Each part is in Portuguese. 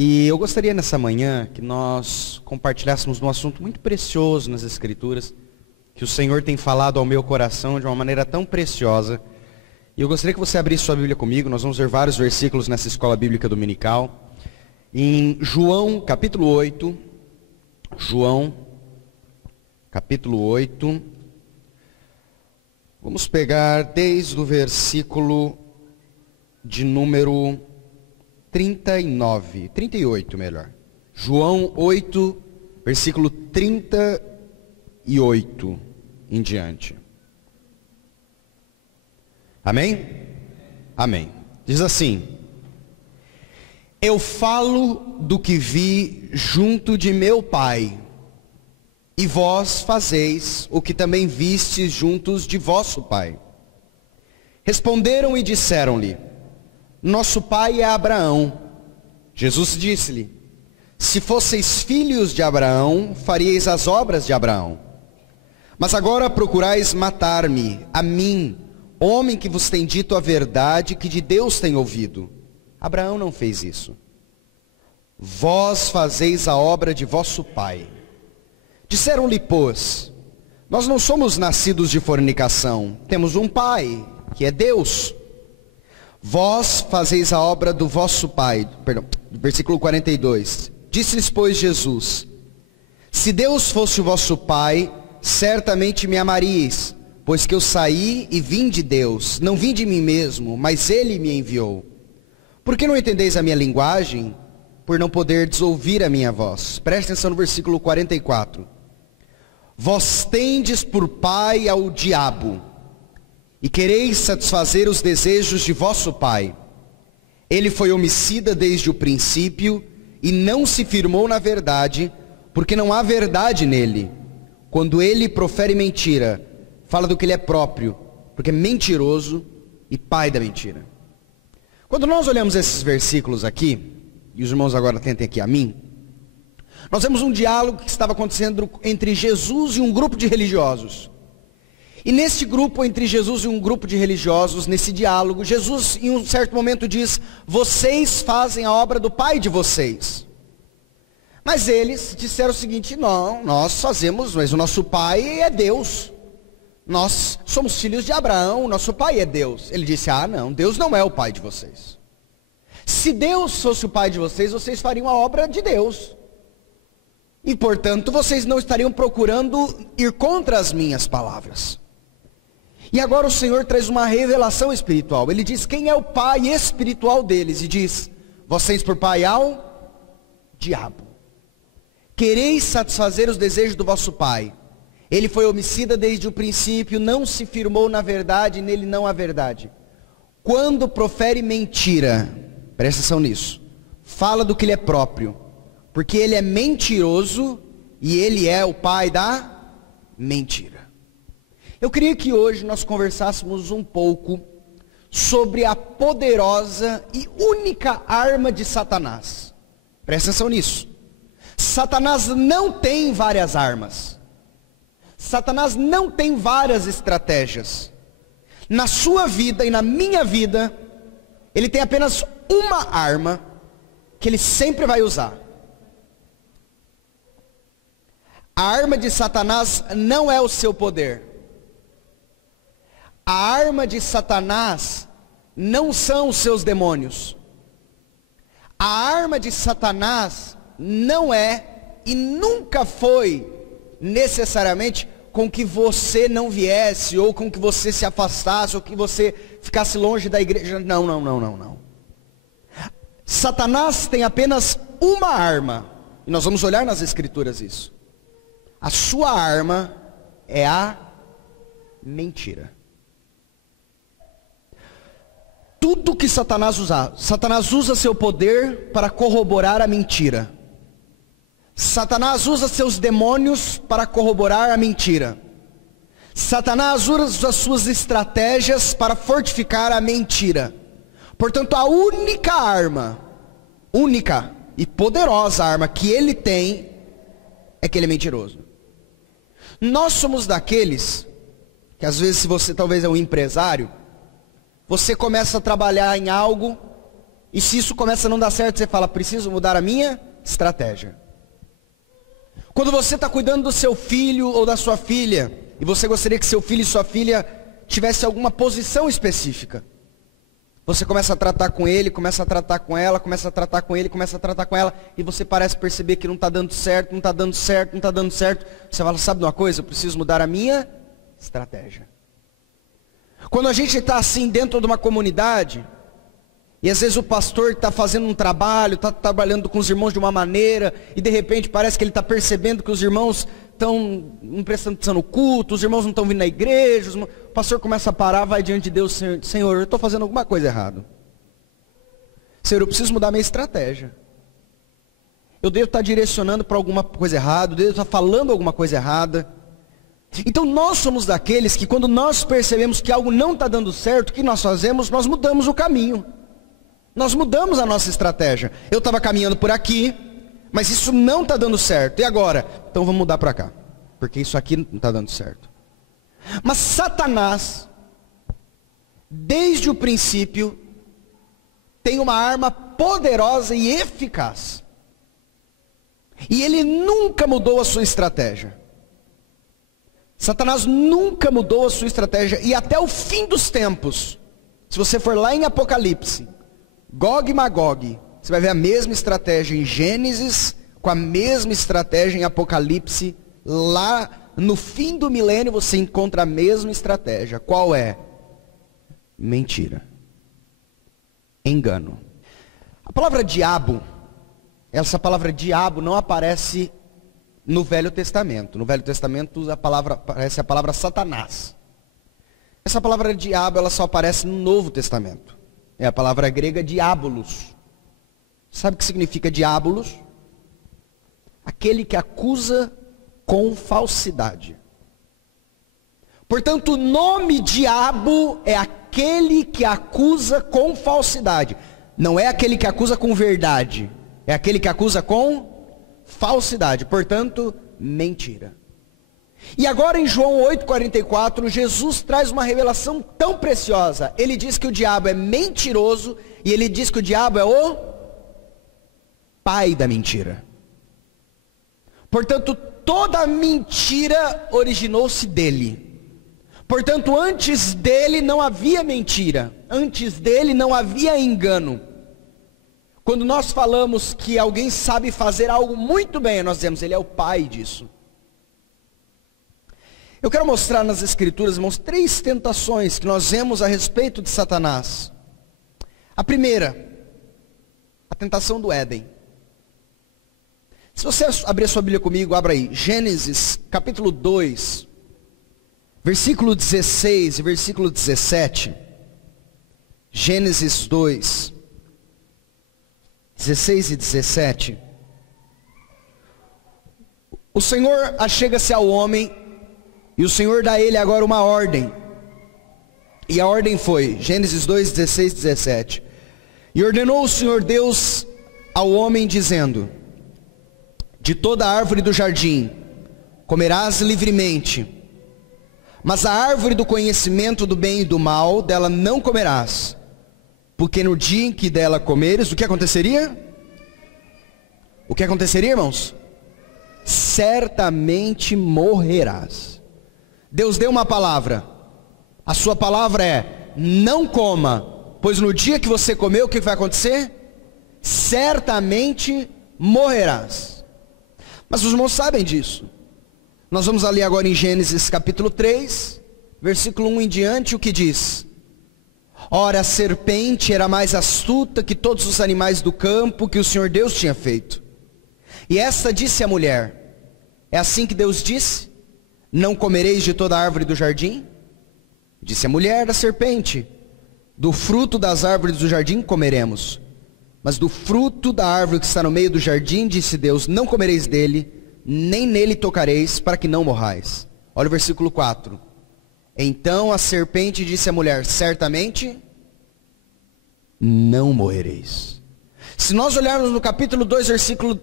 E eu gostaria nessa manhã que nós compartilhássemos um assunto muito precioso nas Escrituras, que o Senhor tem falado ao meu coração de uma maneira tão preciosa. E eu gostaria que você abrisse sua Bíblia comigo. Nós vamos ver vários versículos nessa escola bíblica dominical. Em João, capítulo 8. João, capítulo 8. Vamos pegar desde o versículo de número 38 melhor. João 8, versículo 38 em diante. Amém? Amém. Diz assim: eu falo do que vi junto de meu Pai, e vós fazeis o que também vistes juntos de vosso Pai. Responderam e disseram-lhe: nosso pai é Abraão. Jesus disse-lhe: se fosseis filhos de Abraão, faríeis as obras de Abraão. Mas agora procurais matar-me, a mim, homem que vos tem dito a verdade que de Deus tem ouvido. Abraão não fez isso. Vós fazeis a obra de vosso pai. Disseram-lhe, pois, nós não somos nascidos de fornicação, temos um pai, que é Deus. Vós fazeis a obra do vosso pai. Versículo 42. Disse-lhes, pois, Jesus: se Deus fosse o vosso pai, certamente me amaríeis, pois que eu saí e vim de Deus, não vim de mim mesmo, mas Ele me enviou. Por que não entendeis a minha linguagem? Por não poderdes ouvir a minha voz. Preste atenção no versículo 44. Vós tendes por pai ao diabo, e quereis satisfazer os desejos de vosso pai. Ele foi homicida desde o princípio, e não se firmou na verdade, porque não há verdade nele. Quando ele profere mentira, fala do que ele é próprio, porque é mentiroso e pai da mentira. Quando nós olhamos esses versículos aqui, e os irmãos agora atentem aqui a mim, nós vemos um diálogo que estava acontecendo entre Jesus e um grupo de religiosos. E nesse grupo, entre Jesus e um grupo de religiosos, nesse diálogo, Jesus em um certo momento diz: vocês fazem a obra do pai de vocês. Mas eles disseram o seguinte: não, nós fazemos, mas o nosso pai é Deus. Nós somos filhos de Abraão, o nosso pai é Deus. Ele disse: ah não, Deus não é o pai de vocês. Se Deus fosse o pai de vocês, vocês fariam a obra de Deus. E portanto, vocês não estariam procurando ir contra as minhas palavras. E agora o Senhor traz uma revelação espiritual. Ele diz quem é o pai espiritual deles. E diz: vocês por pai ao diabo. Quereis satisfazer os desejos do vosso pai. Ele foi homicida desde o princípio, não se firmou na verdade, nele não há verdade. Quando profere mentira, presta atenção nisso, fala do que ele é próprio, porque ele é mentiroso e ele é o pai da mentira. Eu queria que hoje nós conversássemos um pouco sobre a poderosa e única arma de Satanás. Presta atenção nisso. Satanás não tem várias armas. Satanás não tem várias estratégias. Na sua vida e na minha vida, ele tem apenas uma arma que ele sempre vai usar. A arma de Satanás não é o seu poder. A arma de Satanás não são os seus demônios. A arma de Satanás não é e nunca foi necessariamente com que você não viesse, ou com que você se afastasse, ou que você ficasse longe da igreja. Não. Satanás tem apenas uma arma, e nós vamos olhar nas Escrituras isso. A sua arma é a mentira. Tudo que Satanás usa seu poder para corroborar a mentira. Satanás usa seus demônios para corroborar a mentira. Satanás usa suas estratégias para fortificar a mentira. Portanto, a única arma, única e poderosa arma que ele tem, é que ele é mentiroso. Nós somos daqueles que às vezes, se você talvez é um empresário, você começa a trabalhar em algo E se isso começa a não dar certo, você fala, preciso mudar a minha estratégia. Quando você está cuidando do seu filho ou da sua filha, e você gostaria que seu filho e sua filha tivesse alguma posição específica, você começa a tratar com ele, começa a tratar com ela, começa a tratar com ele, começa a tratar com ela, e você parece perceber que não está dando certo, não está dando certo, não está dando certo. Você fala, sabe de uma coisa? Eu preciso mudar a minha estratégia. Quando a gente está assim dentro de uma comunidade, e às vezes o pastor está fazendo um trabalho, está trabalhando com os irmãos de uma maneira, e de repente parece que ele está percebendo que os irmãos estão não prestando atenção no culto, os irmãos não estão vindo na igreja, o pastor começa a parar, vai diante de Deus, Senhor, eu estou fazendo alguma coisa errada. Senhor, eu preciso mudar minha estratégia. Eu devo estar direcionando para alguma coisa errada, eu devo estar falando alguma coisa errada. Então nós somos daqueles que quando nós percebemos que algo não está dando certo, o que nós fazemos? Nós mudamos o caminho. Nós mudamos a nossa estratégia. Eu estava caminhando por aqui, mas isso não está dando certo. E agora? Então vamos mudar para cá, porque isso aqui não está dando certo. Mas Satanás, desde o princípio, tem uma arma poderosa e eficaz. E ele nunca mudou a sua estratégia. Satanás nunca mudou a sua estratégia. E até o fim dos tempos, se você for lá em Apocalipse, Gog e Magog, você vai ver a mesma estratégia em Gênesis, com a mesma estratégia em Apocalipse. Lá no fim do milênio você encontra a mesma estratégia. Qual é? Mentira. Engano. A palavra diabo, essa palavra diabo não aparece no Velho Testamento. No Velho Testamento aparece a palavra Satanás. Essa palavra diabo ela só aparece no Novo Testamento. É a palavra grega diabolos. Sabe o que significa diabolos? Aquele que acusa com falsidade. Portanto, o nome diabo é aquele que acusa com falsidade. Não é aquele que acusa com verdade. É aquele que acusa com falsidade. Portanto, mentira. E agora em João 8,44, Jesus traz uma revelação tão preciosa. Ele diz que o diabo é mentiroso e ele diz que o diabo é o pai da mentira. Portanto, toda mentira originou-se dele. Portanto, antes dele não havia mentira. Antes dele não havia engano. Quando nós falamos que alguém sabe fazer algo muito bem, nós dizemos, ele é o pai disso. Eu quero mostrar nas Escrituras, irmãos, 3 tentações que nós vemos a respeito de Satanás. A primeira, a tentação do Éden. Se você abrir a sua Bíblia comigo, abra aí, Gênesis capítulo 2, versículo 16 e versículo 17. Gênesis 2, 16 e 17. O Senhor achega-se ao homem, e o Senhor dá a ele agora uma ordem. E a ordem foi, Gênesis 2, 16 e 17. E ordenou o Senhor Deus ao homem, dizendo: de toda árvore do jardim comerás livremente, mas a árvore do conhecimento do bem e do mal, dela não comerás, porque no dia em que dela comeres, o que aconteceria? O que aconteceria, irmãos? Certamente morrerás. Deus deu uma palavra. A sua palavra é: não coma, pois no dia que você comer, o que vai acontecer? Certamente morrerás. Mas os irmãos sabem disso. Nós vamos ali agora em Gênesis capítulo 3, versículo 1 em diante, o que diz: ora, a serpente era mais astuta que todos os animais do campo que o Senhor Deus tinha feito. E esta disse à mulher: é assim que Deus disse: não comereis de toda a árvore do jardim? Disse a mulher à serpente: do fruto das árvores do jardim comeremos, mas do fruto da árvore que está no meio do jardim, disse Deus, não comereis dele, nem nele tocareis, para que não morrais. Olha o versículo 4. Então a serpente disse à mulher: certamente não morrereis. Se nós olharmos no capítulo 2, versículo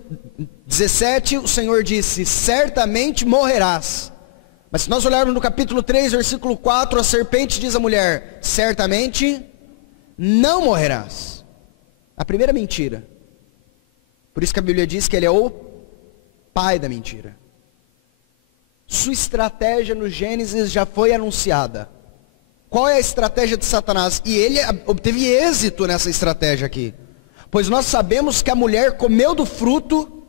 17, o Senhor disse: certamente morrerás. Mas se nós olharmos no capítulo 3, versículo 4, a serpente diz à mulher: certamente não morrerás. A primeira mentira. Por isso que a Bíblia diz que ele é o pai da mentira. Sua estratégia no Gênesis já foi anunciada. Qual é a estratégia de Satanás? E ele obteve êxito nessa estratégia aqui. Pois nós sabemos que a mulher comeu do fruto.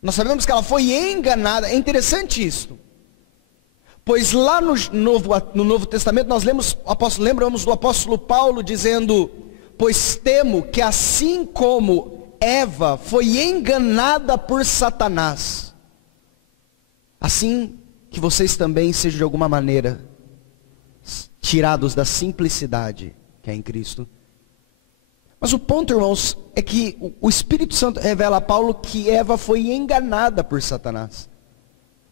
Nós sabemos que ela foi enganada. É interessante isso. Pois lá no Novo Testamento nós lembramos do apóstolo Paulo dizendo: pois temo que assim como Eva foi enganada por Satanás, assim que vocês também sejam de alguma maneira tirados da simplicidade que é em Cristo. Mas o ponto, irmãos, é que o Espírito Santo revela a Paulo que Eva foi enganada por Satanás.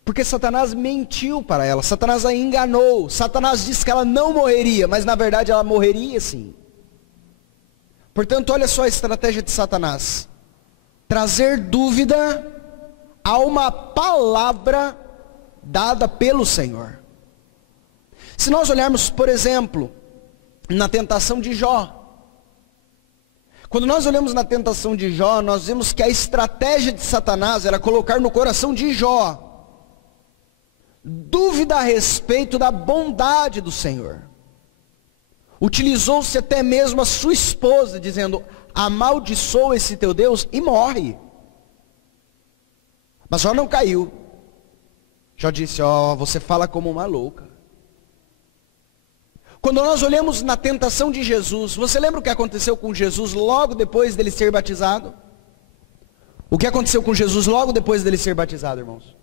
Porque Satanás mentiu para ela, Satanás a enganou, Satanás disse que ela não morreria, mas na verdade ela morreria sim. Portanto, olha só a estratégia de Satanás: trazer dúvida a uma palavra dada pelo Senhor. Se nós olharmos, por exemplo, na tentação de Jó. Quando nós olhamos na tentação de Jó, nós vemos que a estratégia de Satanás era colocar no coração de Jó dúvida a respeito da bondade do Senhor. Utilizou-se até mesmo a sua esposa, dizendo: amaldiçoa esse teu Deus e morre. Mas Jó não caiu. Jó disse: ó, você fala como uma louca. Quando nós olhamos na tentação de Jesus, você lembra o que aconteceu com Jesus logo depois dele ser batizado? O que aconteceu com Jesus logo depois dele ser batizado, irmãos?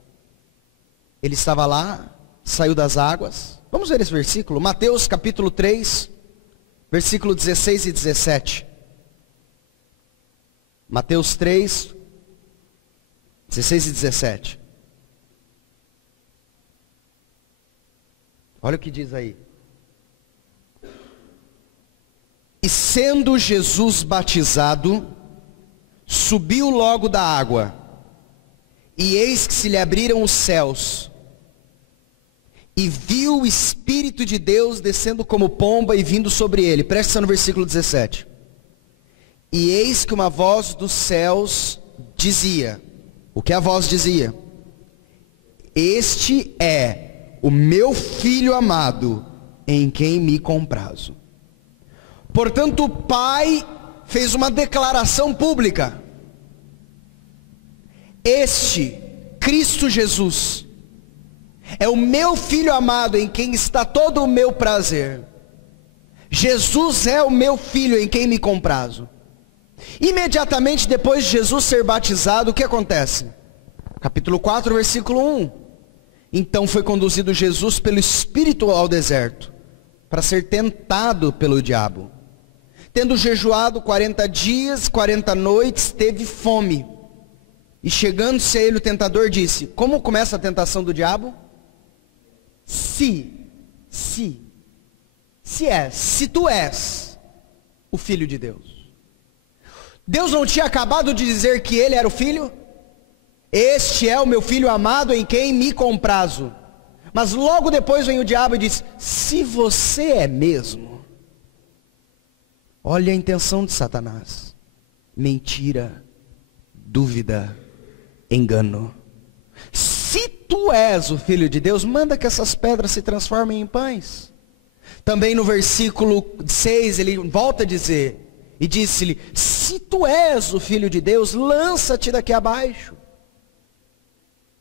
Ele estava lá, saiu das águas. Vamos ver esse versículo, Mateus capítulo 3, versículo 16 e 17. Mateus 3, 16 e 17. Olha o que diz aí. E sendo Jesus batizado, subiu logo da água, e eis que se lhe abriram os céus, e viu o Espírito de Deus descendo como pomba e vindo sobre ele. Preste atenção no versículo 17. E eis que uma voz dos céus dizia, o que a voz dizia? Este é o meu filho amado, em quem me comprazo. Portanto, o Pai fez uma declaração pública. Este, Cristo Jesus, é o meu filho amado em quem está todo o meu prazer. Jesus é o meu filho em quem me comprazo. Imediatamente depois de Jesus ser batizado, o que acontece? Capítulo 4, versículo 1. Então foi conduzido Jesus pelo Espírito ao deserto, para ser tentado pelo diabo. Tendo jejuado 40 dias, 40 noites, teve fome. E chegando-se a ele o tentador disse: como começa a tentação do diabo? Se tu és o Filho de Deus. Deus não tinha acabado de dizer que ele era o Filho? Este é o meu Filho amado em quem me comprazo. Mas logo depois vem o diabo e diz: se você é mesmo. Olha a intenção de Satanás: mentira, dúvida, engano. Se tu és o Filho de Deus, manda que essas pedras se transformem em pães. Também no versículo 6 ele volta a dizer, e disse-lhe: se tu és o Filho de Deus, lança-te daqui abaixo.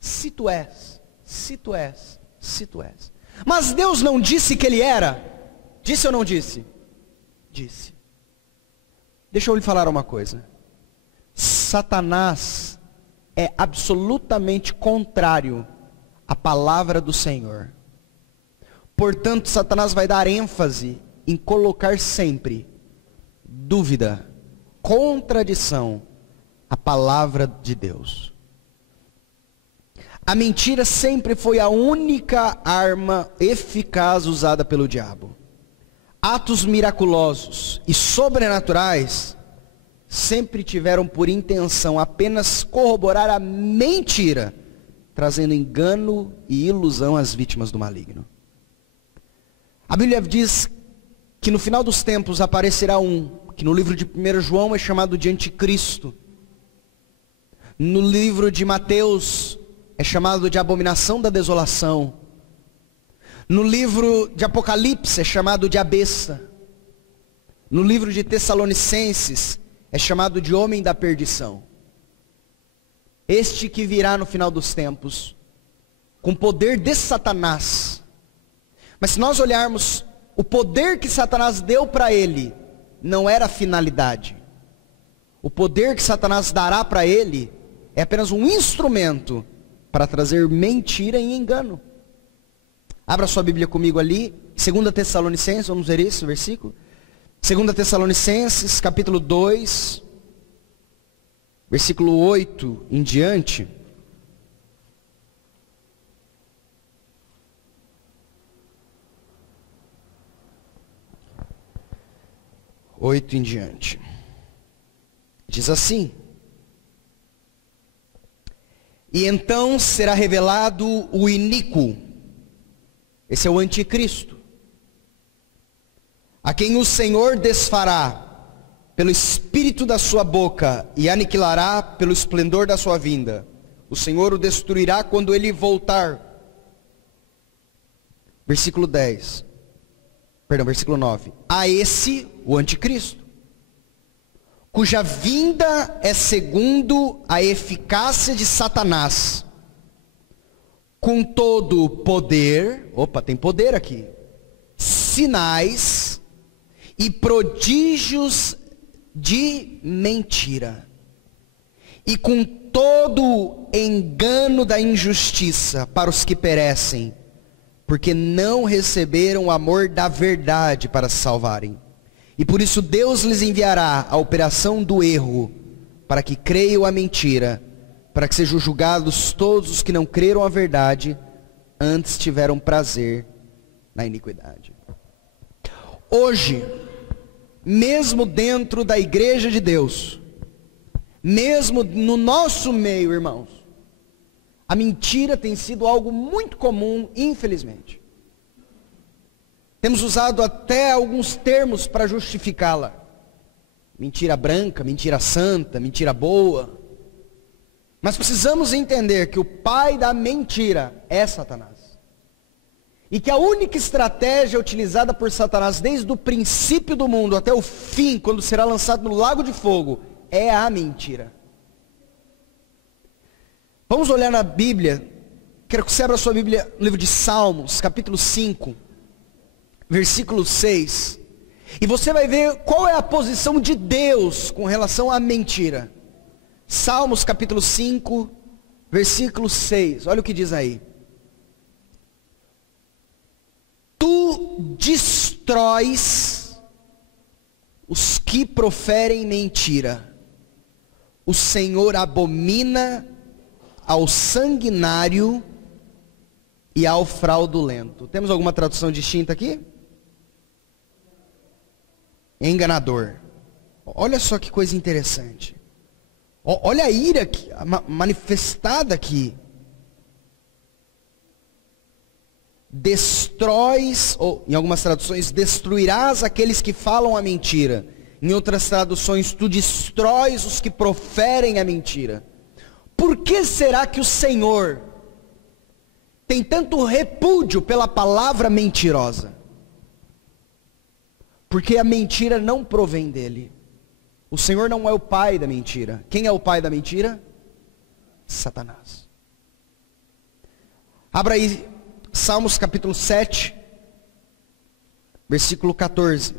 Se tu és. Mas Deus não disse que ele era? Disse ou não disse? Disse. Deixa eu lhe falar uma coisa. Satanás é absolutamente contrário à palavra do Senhor. Portanto, Satanás vai dar ênfase em colocar sempre dúvida, contradição à palavra de Deus. A mentira sempre foi a única arma eficaz usada pelo diabo. Atos miraculosos e sobrenaturais sempre tiveram por intenção apenas corroborar a mentira, trazendo engano e ilusão às vítimas do maligno. A Bíblia diz que no final dos tempos aparecerá um que no livro de 1 João é chamado de anticristo. No livro de Mateus é chamado de abominação da desolação. No livro de Apocalipse é chamado de a besta. No livro de Tessalonicenses é chamado de homem da perdição. Este que virá no final dos tempos, com poder de Satanás. Mas se nós olharmos, o poder que Satanás deu para ele, não era a finalidade. O poder que Satanás dará para ele, é apenas um instrumento, para trazer mentira e engano. Abra sua Bíblia comigo ali, 2 Tessalonicenses, vamos ver esse versículo. 2 Tessalonicenses, capítulo 2, versículo 8 em diante. Oito em diante. Diz assim: e então será revelado o iníquo, esse é o anticristo, a quem o Senhor desfará pelo espírito da sua boca e aniquilará pelo esplendor da sua vinda. O Senhor o destruirá quando ele voltar. Versículo 9. A esse, o anticristo, cuja vinda é segundo a eficácia de Satanás, com todo poder, tem poder aqui, sinais e prodígios de mentira, e com todo engano da injustiça para os que perecem, porque não receberam o amor da verdade para se salvarem. E por isso Deus lhes enviará a operação do erro, para que creiam a mentira, para que sejam julgados todos os que não creram a verdade, antes tiveram prazer na iniquidade. Hoje, mesmo dentro da igreja de Deus, mesmo no nosso meio, irmãos, a mentira tem sido algo muito comum, infelizmente. Temos usado até alguns termos para justificá-la. Mentira branca, mentira santa, mentira boa. Mas precisamos entender que o pai da mentira é Satanás. E que a única estratégia utilizada por Satanás desde o princípio do mundo até o fim, quando será lançado no lago de fogo, é a mentira. Vamos olhar na Bíblia. Quero que você abra a sua Bíblia no livro de Salmos, capítulo 5, versículo 6. E você vai ver qual é a posição de Deus com relação à mentira. Salmos capítulo 5, versículo 6. Olha o que diz aí. Tu destróis os que proferem mentira. O Senhor abomina ao sanguinário e ao fraudulento. Temos alguma tradução distinta aqui? Enganador. Olha só que coisa interessante. Olha a ira aqui, manifestada aqui. Destróis, ou em algumas traduções, destruirás aqueles que falam a mentira. Em outras traduções, tu destróis os que proferem a mentira. Por que será que o Senhor tem tanto repúdio pela palavra mentirosa? Porque a mentira não provém dele. O Senhor não é o pai da mentira. Quem é o pai da mentira? Satanás. Abra aí Salmos capítulo 7, versículo 14.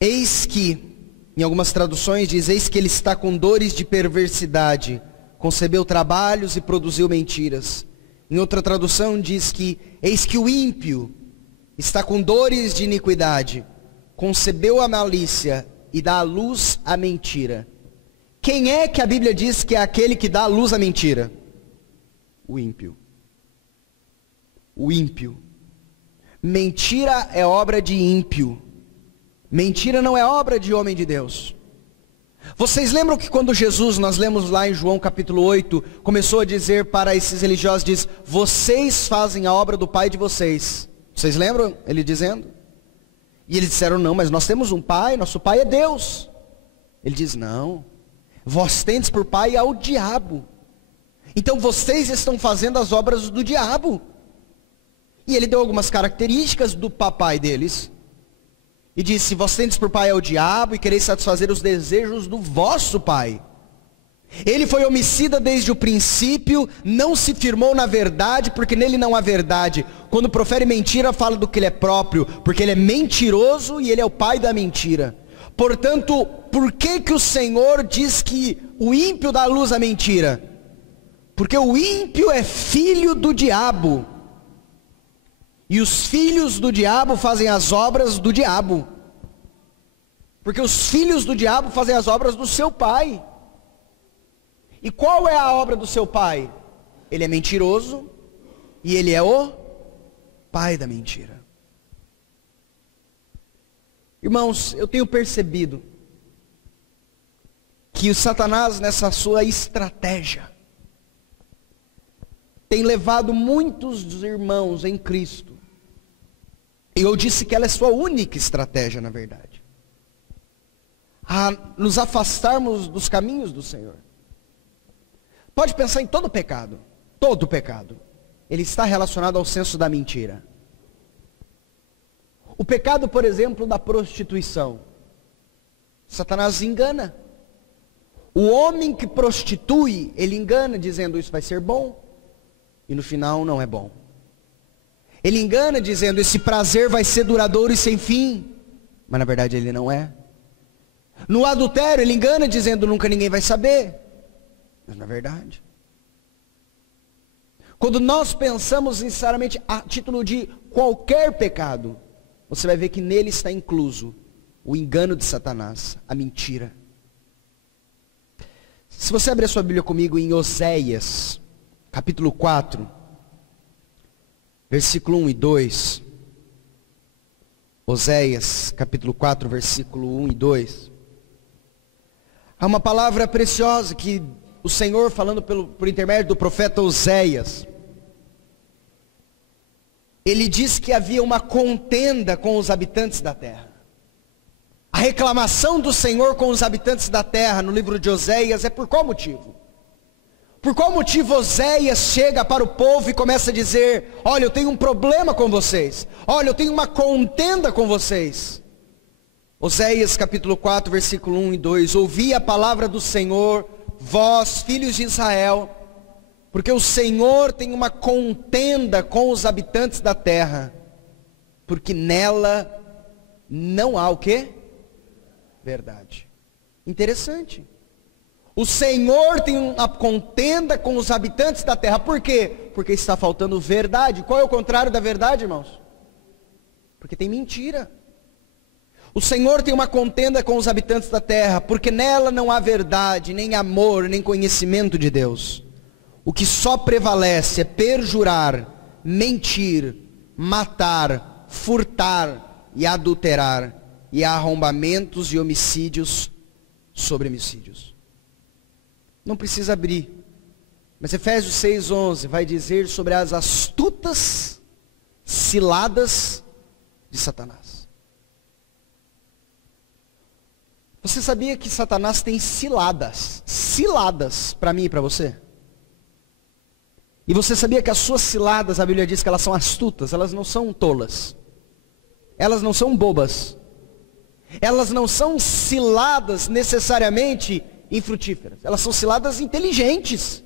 Eis que, em algumas traduções diz, eis que ele está com dores de perversidade, concebeu trabalhos e produziu mentiras. Em outra tradução diz que, eis que o ímpio está com dores de iniquidade, concebeu a malícia e dá à luz a mentira. Quem é que a Bíblia diz que é aquele que dá à luz a mentira? O ímpio. O ímpio. Mentira é obra de ímpio. Mentira não é obra de homem de Deus. Vocês lembram que quando Jesus, nós lemos lá em João capítulo 8, começou a dizer para esses religiosos, diz, vocês fazem a obra do pai de vocês. Vocês lembram ele dizendo? E eles disseram, não, mas nós temos um pai, nosso pai é Deus. Ele diz, não, vós tendes por pai ao diabo. Então vocês estão fazendo as obras do diabo. E ele deu algumas características do papai deles. E disse, vós tendes por pai ao diabo e quereis satisfazer os desejos do vosso pai. Ele foi homicida desde o princípio, não se firmou na verdade, porque nele não há verdade. Quando profere mentira, fala do que ele é próprio, porque ele é mentiroso e ele é o pai da mentira. Portanto, por que que o Senhor diz que o ímpio dá luz à mentira? Porque o ímpio é filho do diabo. E os filhos do diabo fazem as obras do diabo. Porque os filhos do diabo fazem as obras do seu pai. E qual é a obra do seu pai? Ele é mentiroso e ele é o pai da mentira. Irmãos, eu tenho percebido que o Satanás, nessa sua estratégia, tem levado muitos dos irmãos em Cristo. E eu disse que ela é sua única estratégia, na verdade, a nos afastarmos dos caminhos do Senhor. Pode pensar em todo pecado. Todo pecado. Ele está relacionado ao senso da mentira. O pecado, por exemplo, da prostituição. Satanás engana. O homem que prostitui, ele engana dizendo isso vai ser bom. E no final não é bom. Ele engana dizendo esse prazer vai ser duradouro e sem fim. Mas na verdade ele não é. No adultério ele engana dizendo nunca ninguém vai saber. Mas na verdade. Quando nós pensamos sinceramente a título de qualquer pecado, você vai ver que nele está incluso o engano de Satanás, a mentira. Se você abrir a sua Bíblia comigo em Oséias, capítulo 4, versículo 1 e 2. Oséias, capítulo 4, versículo 1 e 2. Há uma palavra preciosa que o Senhor, falando por intermédio do profeta Oséias, ele diz que havia uma contenda com os habitantes da terra. A reclamação do Senhor com os habitantes da terra no livro de Oséias é por qual motivo? Por qual motivo Oséias chega para o povo e começa a dizer, olha, eu tenho um problema com vocês, olha, eu tenho uma contenda com vocês. Oséias capítulo 4, versículo 1 e 2, ouvi a palavra do Senhor, vós, filhos de Israel, porque o Senhor tem uma contenda com os habitantes da terra, porque nela não há o quê? Verdade. Interessante. O Senhor tem uma contenda com os habitantes da terra. Por quê? Porque está faltando verdade. Qual é o contrário da verdade, irmãos? Porque tem mentira. O Senhor tem uma contenda com os habitantes da terra, porque nela não há verdade, nem amor, nem conhecimento de Deus. O que só prevalece é perjurar, mentir, matar, furtar e adulterar, e há arrombamentos e homicídios sobre homicídios. Não precisa abrir, mas Efésios 6:11 vai dizer sobre as astutas ciladas de Satanás. Você sabia que Satanás tem ciladas para mim e para você? E você sabia que as suas ciladas, a Bíblia diz que elas são astutas, elas não são tolas, elas não são bobas, elas não são ciladas necessariamente infrutíferas, elas são ciladas inteligentes,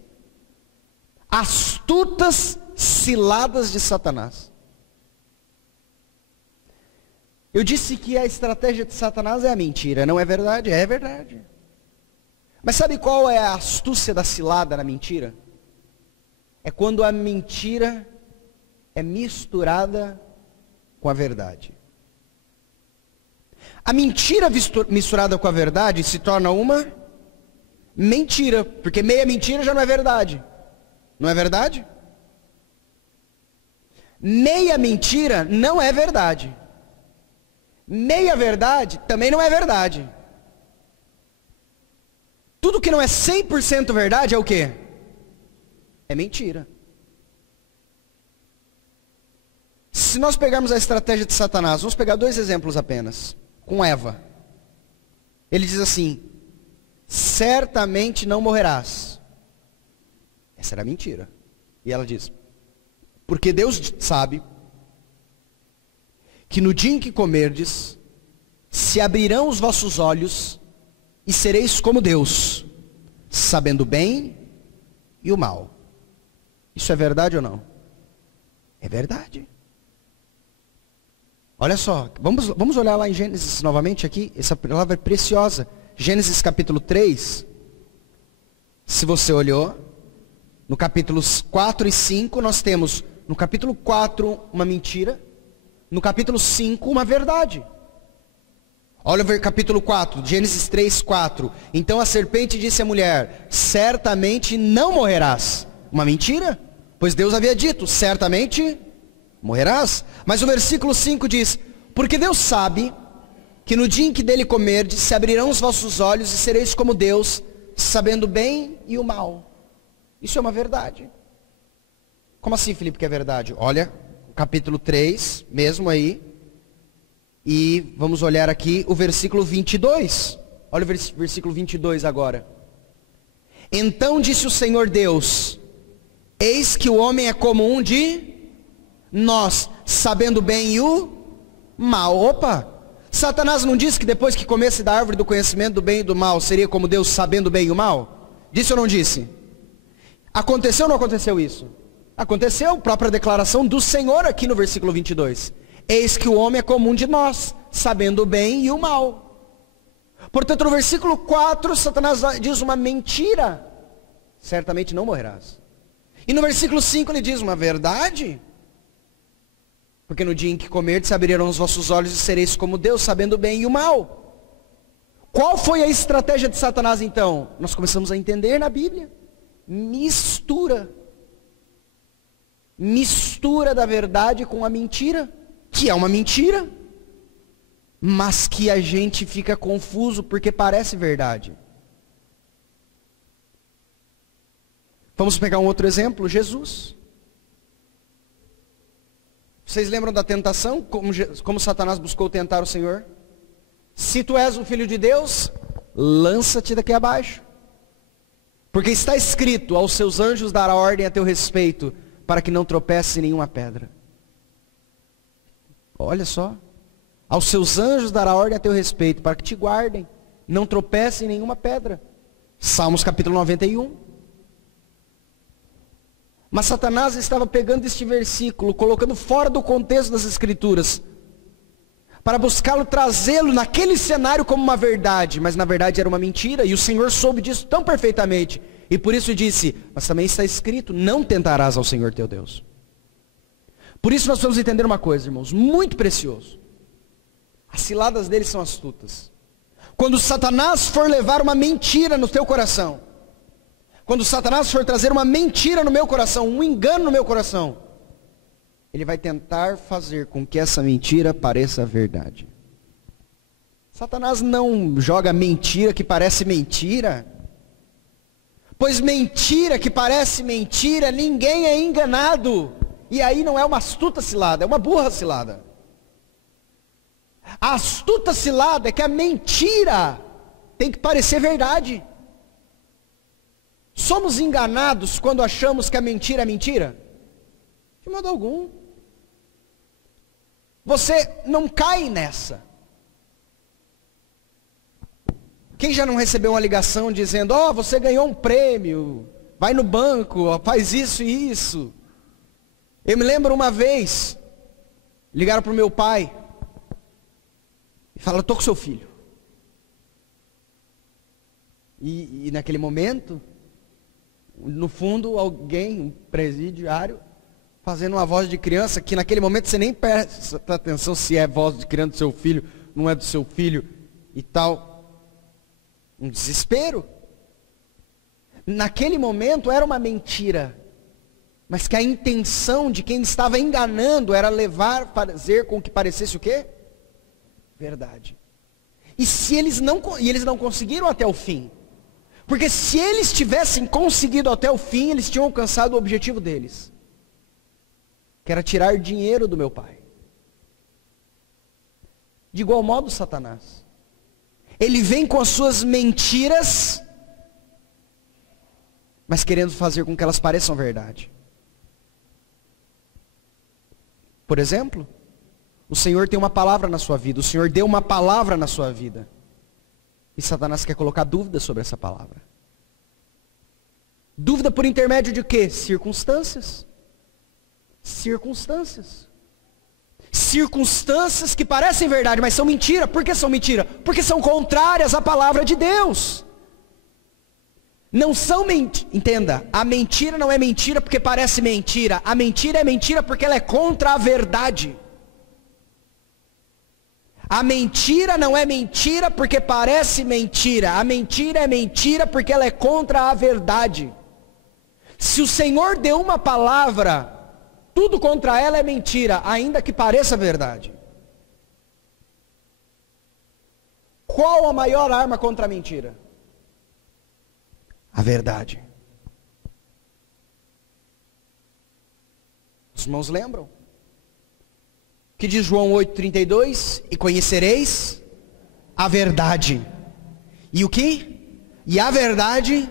astutas ciladas de Satanás. Eu disse que a estratégia de Satanás é a mentira, não é verdade? É verdade. Mas sabe qual é a astúcia da cilada na mentira? É quando a mentira é misturada com a verdade. A mentira misturada com a verdade se torna uma mentira, porque meia mentira já não é verdade. Não é verdade? Meia mentira não é verdade. Meia verdade também não é verdade. Tudo que não é 100% verdade é o quê? É mentira. se nós pegarmos a estratégia de Satanás, vamos pegar 2 exemplos apenas. Com Eva. Ele diz assim: certamente não morrerás. Essa era mentira. E ela diz: porque Deus sabe que no dia em que comerdes, se abrirão os vossos olhos e sereis como Deus, sabendo o bem e o mal. Isso é verdade ou não? É verdade. Olha só, vamos olhar lá em Gênesis novamente aqui, essa palavra é preciosa. Gênesis capítulo 3, se você olhou, no capítulos 4 e 5 nós temos, no capítulo 4 uma mentira, no capítulo 5 uma verdade. Olha o capítulo 4, Gênesis 3, 4. Então a serpente disse à mulher: certamente não morrerás. Uma mentira, pois Deus havia dito: certamente morrerás. Mas o versículo 5 diz: porque Deus sabe que no dia em que dele comerdes, se abrirão os vossos olhos e sereis como Deus, sabendo o bem e o mal. Isso é uma verdade. Como assim, Felipe, que é verdade? Olha, capítulo 3, mesmo aí. E vamos olhar aqui o versículo 22. Olha o versículo 22 agora. Então disse o Senhor Deus: eis que o homem é como um de nós, sabendo o bem e o mal. Opa! Satanás não disse que depois que comesse da árvore do conhecimento do bem e do mal, seria como Deus, sabendo o bem e o mal? Disse ou não disse? Aconteceu ou não aconteceu isso? Aconteceu, própria declaração do Senhor aqui no versículo 22. Eis que o homem é como um de nós, sabendo o bem e o mal. Portanto, no versículo 4, Satanás diz uma mentira: certamente não morrerás. E no versículo 5 ele diz uma verdade: porque no dia em que comerdes, se abrirão os vossos olhos e sereis como Deus, sabendo o bem e o mal. Qual foi a estratégia de Satanás então? Nós começamos a entender na Bíblia. Mistura da verdade com a mentira, que é uma mentira, mas que a gente fica confuso porque parece verdade. Vamos pegar um outro exemplo, Jesus. Vocês lembram da tentação? Como Satanás buscou tentar o Senhor? Se tu és o Filho de Deus, lança-te daqui abaixo. Porque está escrito: aos seus anjos dará ordem a teu respeito, para que não tropece em nenhuma pedra. Olha só. Aos seus anjos dará ordem a teu respeito, para que te guardem, não tropece em nenhuma pedra. Salmos capítulo 91. Mas Satanás estava pegando este versículo, colocando fora do contexto das Escrituras, para buscá-lo, trazê-lo naquele cenário como uma verdade, mas na verdade era uma mentira, e o Senhor soube disso tão perfeitamente, e por isso disse: mas também está escrito: não tentarás ao Senhor teu Deus. Por isso nós vamos entender uma coisa, irmãos, muito precioso: as ciladas dele são astutas. Quando Satanás for levar uma mentira no teu coração, quando Satanás for trazer uma mentira no meu coração, um engano no meu coração, ele vai tentar fazer com que essa mentira pareça verdade. Satanás não joga mentira que parece mentira, pois mentira que parece mentira, ninguém é enganado. E aí não é uma astuta cilada, é uma burra cilada. A astuta cilada é que a mentira tem que parecer verdade. Somos enganados quando achamos que a mentira é mentira? De modo algum. Você não cai nessa. Quem já não recebeu uma ligação dizendo: ó, você ganhou um prêmio, vai no banco, ó, faz isso e isso. Eu me lembro uma vez, ligaram para o meu pai e falaram: estou com seu filho. E naquele momento, no fundo, alguém, um presidiário, fazendo uma voz de criança, que naquele momento você nem presta atenção se é voz de criança do seu filho, não é do seu filho e tal. Um desespero. Naquele momento era uma mentira, mas que a intenção de quem estava enganando era fazer com que parecesse o quê? Verdade. E eles não conseguiram até o fim. Porque se eles tivessem conseguido até o fim, eles tinham alcançado o objetivo deles, que era tirar dinheiro do meu pai. De igual modo, Satanás. Ele vem com as suas mentiras, mas querendo fazer com que elas pareçam verdade. Por exemplo, o Senhor tem uma palavra na sua vida, o Senhor deu uma palavra na sua vida. E Satanás quer colocar dúvida sobre essa palavra. Dúvida por intermédio de quê? Circunstâncias. Circunstâncias. Circunstâncias que parecem verdade, mas são mentira. Por que são mentira? Porque são contrárias à palavra de Deus. Não são mentiras. Entenda, a mentira não é mentira porque parece mentira. A mentira é mentira porque ela é contra a verdade. A mentira não é mentira porque parece mentira. A mentira é mentira porque ela é contra a verdade. Se o Senhor deu uma palavra, tudo contra ela é mentira, ainda que pareça verdade. Qual a maior arma contra a mentira? A verdade. Os irmãos lembram? Que diz João 8,32? E conhecereis a verdade. E o que? E a verdade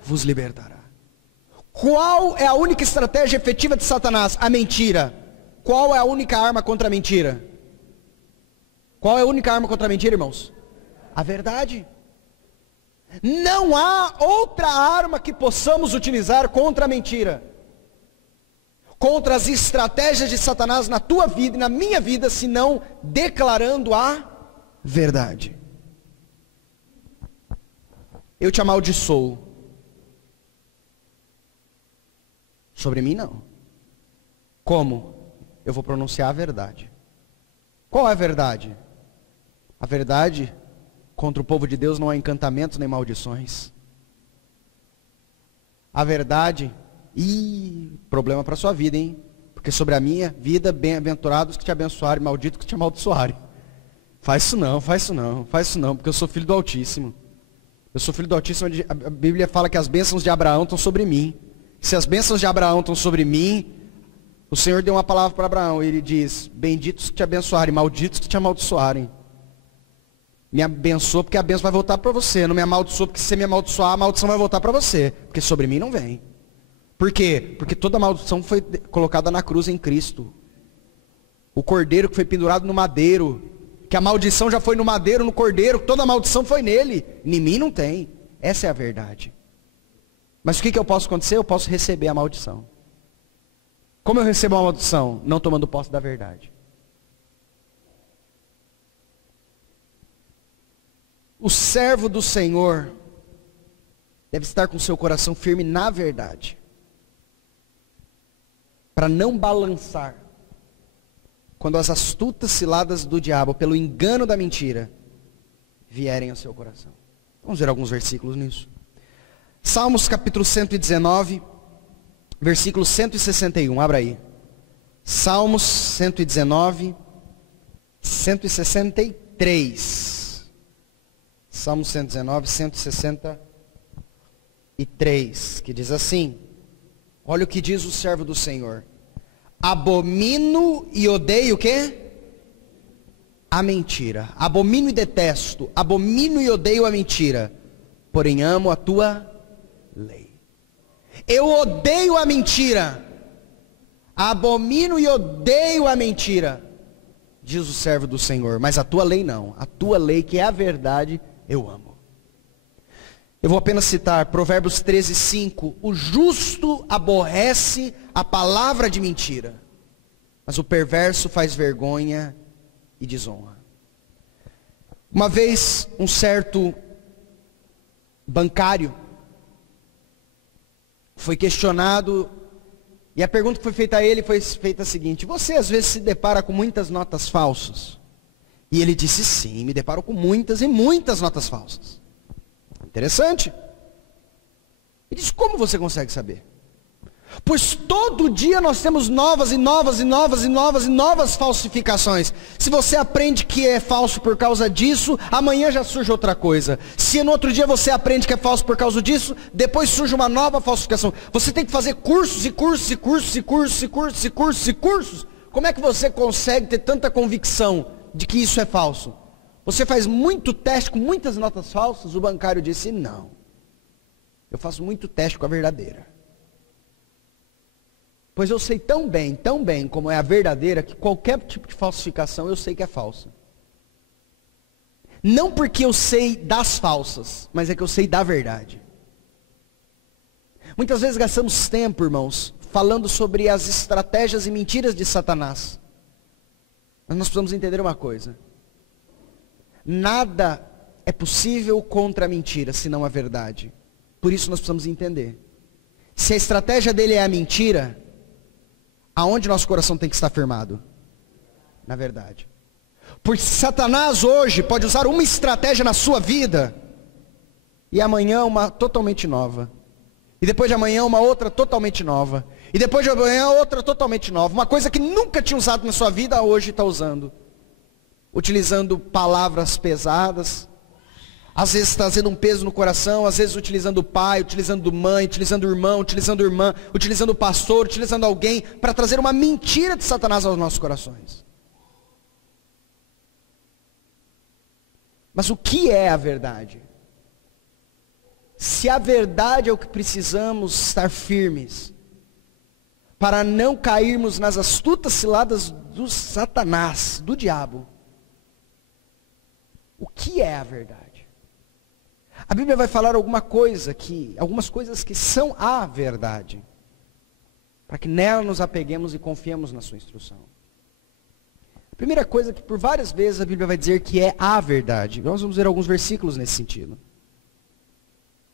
vos libertará. Qual é a única estratégia efetiva de Satanás? A mentira. Qual é a única arma contra a mentira? Qual é a única arma contra a mentira, irmãos? A verdade. Não há outra arma que possamos utilizar contra a mentira. Contra as estratégias de Satanás na tua vida e na minha vida, senão declarando a verdade. Eu te amaldiçoo. Sobre mim não. Como? Eu vou pronunciar a verdade. Qual é a verdade? A verdade, contra o povo de Deus não há encantamentos nem maldições. A verdade, problema para a sua vida, hein? Porque sobre a minha vida, bem-aventurados que te abençoarem, malditos que te amaldiçoarem. Faz isso não, faz isso não, faz isso não, porque eu sou filho do Altíssimo. Eu sou filho do Altíssimo, a Bíblia fala que as bênçãos de Abraão estão sobre mim. Se as bênçãos de Abraão estão sobre mim, o Senhor deu uma palavra para Abraão, e ele diz, benditos que te abençoarem, malditos que te amaldiçoarem. Me abençoa porque a bênção vai voltar para você, não me amaldiçoa porque se você me amaldiçoar, a maldição vai voltar para você, porque sobre mim não vem. Por quê? Porque toda maldição foi colocada na cruz em Cristo. O cordeiro que foi pendurado no madeiro, que a maldição já foi no madeiro, no cordeiro, toda a maldição foi nele, em mim não tem. Essa é a verdade. Mas o que eu posso acontecer? Eu posso receber a maldição. Como eu recebo a maldição? Não tomando posse da verdade. O servo do Senhor deve estar com seu coração firme na verdade, para não balançar quando as astutas ciladas do diabo, pelo engano da mentira, vierem ao seu coração. Vamos ver alguns versículos nisso. Salmos capítulo 119, versículo 161, abra aí. Salmos 119, 163. Salmos 119, 163, que diz assim, olha o que diz o servo do Senhor. Abomino e odeio o quê? A mentira. Abomino e detesto, abomino e odeio a mentira, porém amo a tua lei. Eu odeio a mentira, abomino e odeio a mentira, diz o servo do Senhor, mas a tua lei não, a tua lei que é a verdade, eu amo. Eu vou apenas citar Provérbios 13:5, o justo aborrece a palavra de mentira, mas o perverso faz vergonha e desonra. Uma vez um certo bancário foi questionado, e a pergunta que foi feita a ele foi feita a seguinte: você às vezes se depara com muitas notas falsas? E ele disse, sim, me deparo com muitas e muitas notas falsas. Interessante. Ele disse, como você consegue saber? Pois todo dia nós temos novas e novas e novas e novas e novas falsificações. Se você aprende que é falso por causa disso, amanhã já surge outra coisa. Se no outro dia você aprende que é falso por causa disso, depois surge uma nova falsificação. Você tem que fazer cursos e cursos e cursos e cursos e cursos e cursos e cursos. Como é que você consegue ter tanta convicção de que isso é falso? Você faz muito teste com muitas notas falsas? O bancário disse, não. Eu faço muito teste com a verdadeira. Pois eu sei tão bem como é a verdadeira, que qualquer tipo de falsificação eu sei que é falsa. Não porque eu sei das falsas, mas é que eu sei da verdade. Muitas vezes gastamos tempo, irmãos, falando sobre as estratégias e mentiras de Satanás. Mas nós precisamos entender uma coisa. Nada é possível contra a mentira, senão a verdade. Por isso nós precisamos entender. Se a estratégia dele é a mentira, aonde nosso coração tem que estar firmado? Na verdade. Porque Satanás hoje pode usar uma estratégia na sua vida, e amanhã uma totalmente nova. E depois de amanhã uma outra totalmente nova. E depois de amanhã outra totalmente nova. Uma coisa que nunca tinha usado na sua vida, hoje está usando. Utilizando palavras pesadas. Às vezes trazendo um peso no coração. Às vezes utilizando o pai, utilizando mãe, utilizando o irmão, utilizando a irmã, utilizando o pastor, utilizando alguém para trazer uma mentira de Satanás aos nossos corações. Mas o que é a verdade? Se a verdade é o que precisamos estar firmes, para não cairmos nas astutas ciladas do Satanás, do diabo, o que é a verdade? A Bíblia vai falar algumas coisas que são a verdade, para que nela nos apeguemos e confiemos na sua instrução. A primeira coisa que por várias vezes a Bíblia vai dizer que é a verdade. Nós vamos ver alguns versículos nesse sentido.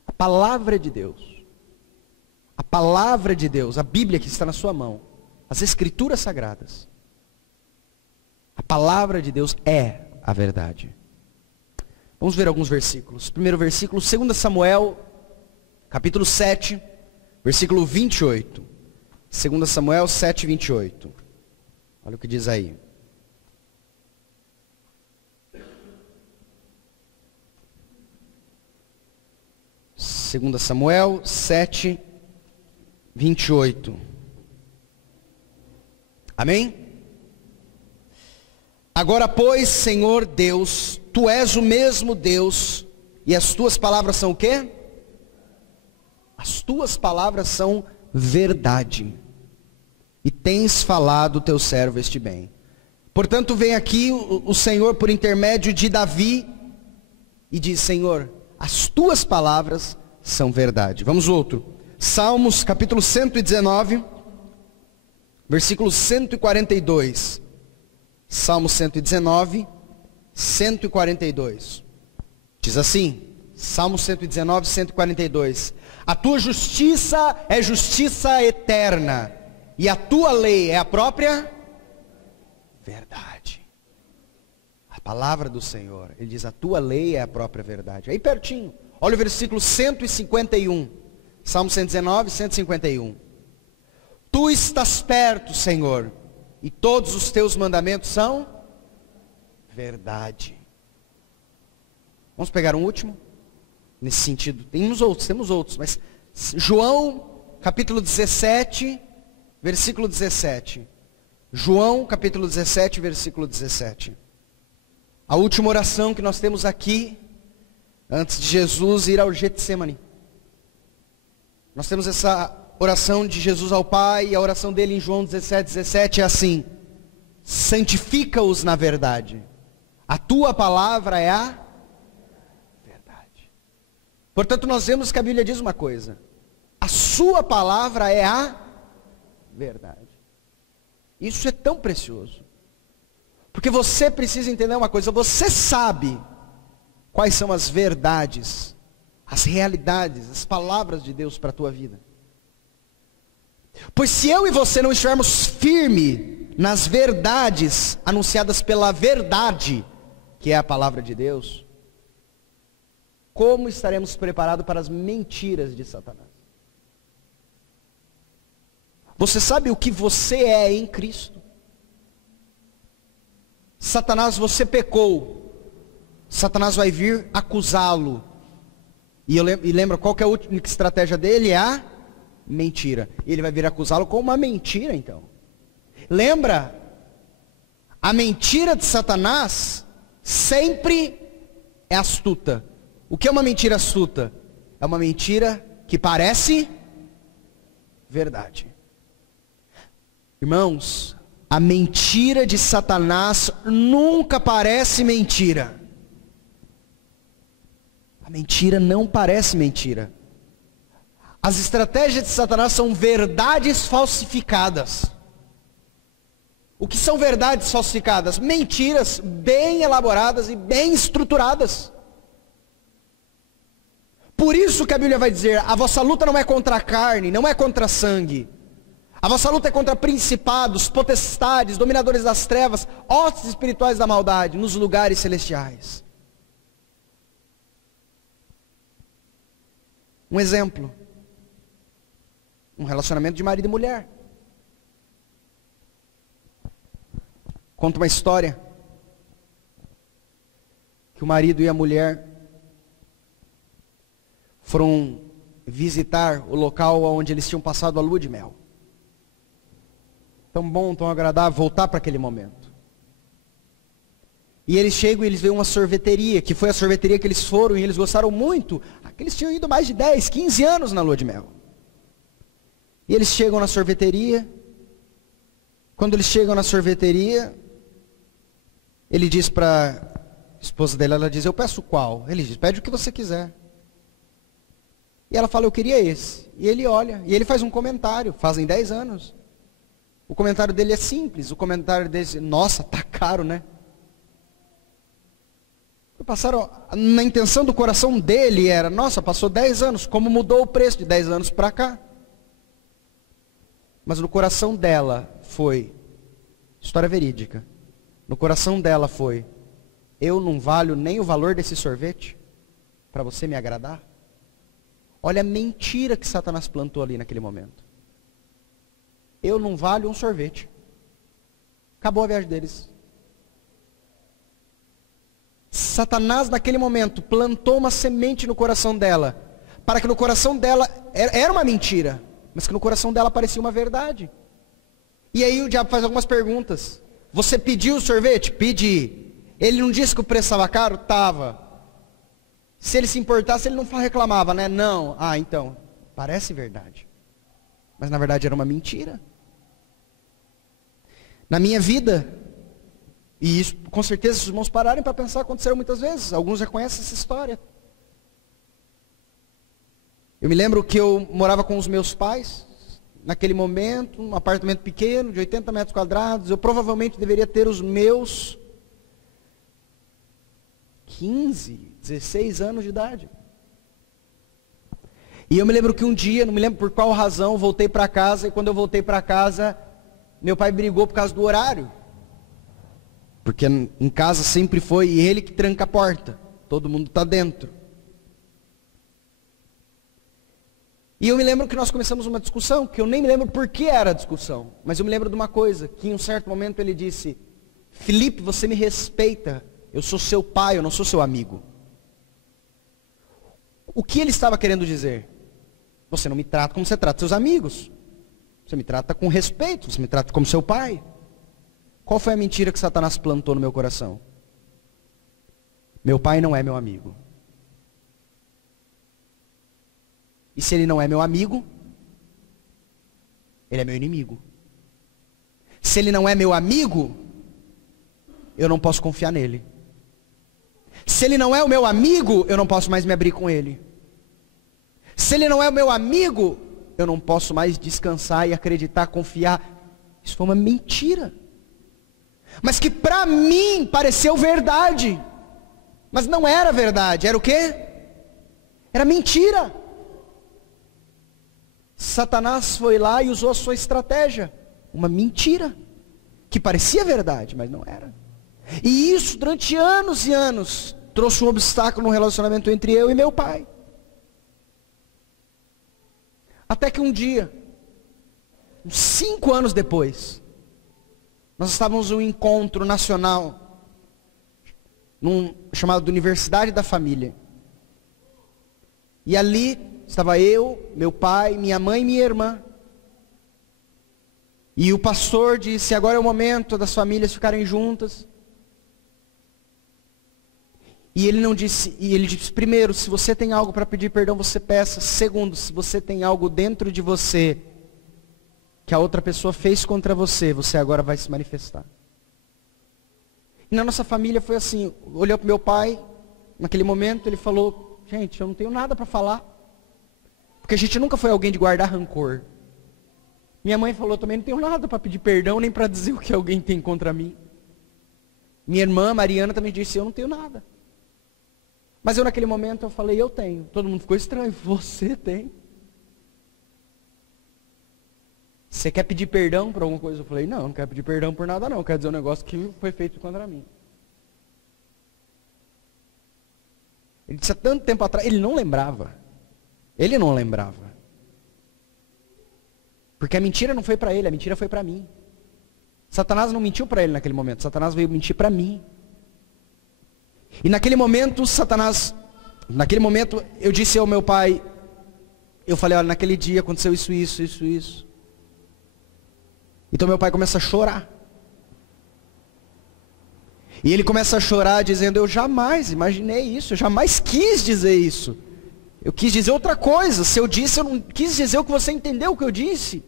A palavra de Deus. A palavra de Deus, a Bíblia que está na sua mão. As Escrituras Sagradas. A palavra de Deus é a verdade. Vamos ver alguns versículos. Primeiro versículo, 2 Samuel, capítulo 7, versículo 28. 2 Samuel 7, 28. Olha o que diz aí. Segunda Samuel 7, 28. Amém? Agora, pois, Senhor Deus, Tu és o mesmo Deus, e as Tuas palavras são o quê? As Tuas palavras são verdade, e tens falado Teu servo este bem. Portanto, vem aqui o Senhor por intermédio de Davi, e diz, Senhor, as Tuas palavras são verdade. Vamos outro. Salmos capítulo 119, versículo 142. Salmo 119, 142. Diz assim, Salmo 119, 142. A tua justiça é justiça eterna, e a tua lei é a própria verdade. A palavra do Senhor, ele diz, a tua lei é a própria verdade. Aí pertinho. Olha o versículo 151, Salmo 119, 151. Tu estás perto, Senhor, e todos os teus mandamentos são verdade. Vamos pegar um último? Nesse sentido, temos outros, mas João, capítulo 17, versículo 17. João, capítulo 17, versículo 17. A última oração que nós temos aqui, antes de Jesus ir ao Getsemane. Nós temos essa oração de Jesus ao Pai, e a oração dele em João 17, 17 é assim: santifica-os na verdade, a tua palavra é a verdade. Portanto, nós vemos que a Bíblia diz uma coisa: a sua palavra é a verdade. Isso é tão precioso, porque você precisa entender uma coisa: você sabe quais são as verdades, as realidades, as palavras de Deus para a tua vida. Pois se eu e você não estivermos firmes nas verdades anunciadas pela verdade, que é a palavra de Deus, como estaremos preparados para as mentiras de Satanás? Você sabe o que você é em Cristo? Satanás, você pecou. Satanás vai vir acusá-lo. E lembra qual que é a única estratégia dele? É a mentira. E ele vai vir acusá-lo com uma mentira, então. Lembra A mentira de Satanás sempre é astuta. O que é uma mentira astuta? É uma mentira que parece verdade. Irmãos, a mentira de Satanás nunca parece mentira. A mentira não parece mentira. As estratégias de Satanás são verdades falsificadas. O que são verdades falsificadas? Mentiras bem elaboradas e bem estruturadas. Por isso que a Bíblia vai dizer, a vossa luta não é contra a carne, não é contra sangue. A vossa luta é contra principados, potestades, dominadores das trevas, hostes espirituais da maldade, nos lugares celestiais. Um exemplo. Um relacionamento de marido e mulher. Conta uma história. Que o marido e a mulher foram visitar o local onde eles tinham passado a lua de mel. Tão bom, tão agradável voltar para aquele momento. E eles chegam e eles veem uma sorveteria, que foi a sorveteria que eles foram e eles gostaram muito. Eles tinham ido mais de 10, 15 anos na lua de mel. E eles chegam na sorveteria. Quando eles chegam na sorveteria, ele diz para a esposa dele, ela diz, eu peço qual? Ele diz, pede o que você quiser. E ela fala, eu queria esse. E ele olha, e ele faz um comentário, fazem 10 anos. O comentário dele é simples, o comentário dele é, nossa, tá caro, né? Passaram, na intenção do coração dele era, nossa, passou 10 anos, como mudou o preço de 10 anos para cá? Mas no coração dela foi, história verídica, no coração dela foi, eu não valho nem o valor desse sorvete para você me agradar? Olha a mentira que Satanás plantou ali naquele momento. Eu não valho um sorvete. Acabou a viagem deles. Satanás naquele momento plantou uma semente no coração dela, para que no coração dela, era uma mentira, mas que no coração dela parecia uma verdade. E aí o diabo faz algumas perguntas. Você pediu o sorvete? Pedi. Ele não disse que o preço estava caro? Estava. Se ele se importasse, ele não reclamava, né? Não. Ah, então, parece verdade. Mas na verdade era uma mentira. Na minha vida, e isso, com certeza, se os irmãos pararem para pensar, aconteceram muitas vezes. Alguns já conhecem essa história. Eu me lembro que eu morava com os meus pais, naquele momento, um apartamento pequeno, de 80 metros quadrados. Eu provavelmente deveria ter os meus 15, 16 anos de idade. E eu me lembro que um dia, não me lembro por qual razão, voltei para casa, e quando eu voltei para casa, meu pai brigou por causa do horário. Porque em casa sempre foi ele que tranca a porta. Todo mundo está dentro. E eu me lembro que nós começamos uma discussão, que eu nem me lembro por que era a discussão. Mas eu me lembro de uma coisa, que em um certo momento ele disse, Felipe, você me respeita. Eu sou seu pai, eu não sou seu amigo. O que ele estava querendo dizer? Você não me trata como você trata seus amigos. Você me trata com respeito, você me trata como seu pai. Qual foi a mentira que Satanás plantou no meu coração? Meu pai não é meu amigo. E se ele não é meu amigo, ele é meu inimigo. Se ele não é meu amigo, eu não posso confiar nele. Se ele não é o meu amigo, eu não posso mais me abrir com ele. Se ele não é o meu amigo, eu não posso mais descansar e acreditar, confiar. Isso foi uma mentira. Mas que para mim pareceu verdade. Mas não era verdade. Era o quê? Era mentira. Satanás foi lá e usou a sua estratégia. Uma mentira. Que parecia verdade, mas não era. E isso durante anos e anos trouxe um obstáculo no relacionamento entre eu e meu pai. Até que um dia, uns 5 anos depois, nós estávamos em um encontro nacional, chamado de Universidade da Família. E ali estava eu, meu pai, minha mãe e minha irmã. E o pastor disse, agora é o momento das famílias ficarem juntas. E ele não disse, e ele disse, primeiro, se você tem algo para pedir perdão, você peça. Segundo, se você tem algo dentro de você que a outra pessoa fez contra você, você agora vai se manifestar. E na nossa família foi assim, olhou para o meu pai, naquele momento ele falou, gente, eu não tenho nada para falar. Porque a gente nunca foi alguém de guardar rancor. Minha mãe falou, também não tenho nada para pedir perdão, nem para dizer o que alguém tem contra mim. Minha irmã, Mariana, também disse, eu não tenho nada. Mas eu naquele momento eu falei, eu tenho. Todo mundo ficou estranho, você tem. Você quer pedir perdão por alguma coisa? Eu falei, não quero pedir perdão por nada não. Eu quero dizer um negócio que foi feito contra mim. Ele disse há tanto tempo atrás, ele não lembrava. Ele não lembrava. Porque a mentira não foi para ele, a mentira foi para mim. Satanás não mentiu para ele naquele momento, Satanás veio mentir para mim. E naquele momento, eu disse ao meu pai, eu falei, olha, naquele dia aconteceu isso. Então meu pai começa a chorar. E ele começa a chorar dizendo, eu jamais imaginei isso, eu jamais quis dizer isso. Eu quis dizer outra coisa, se eu disse, eu não quis dizer o que você entendeu o que eu disse.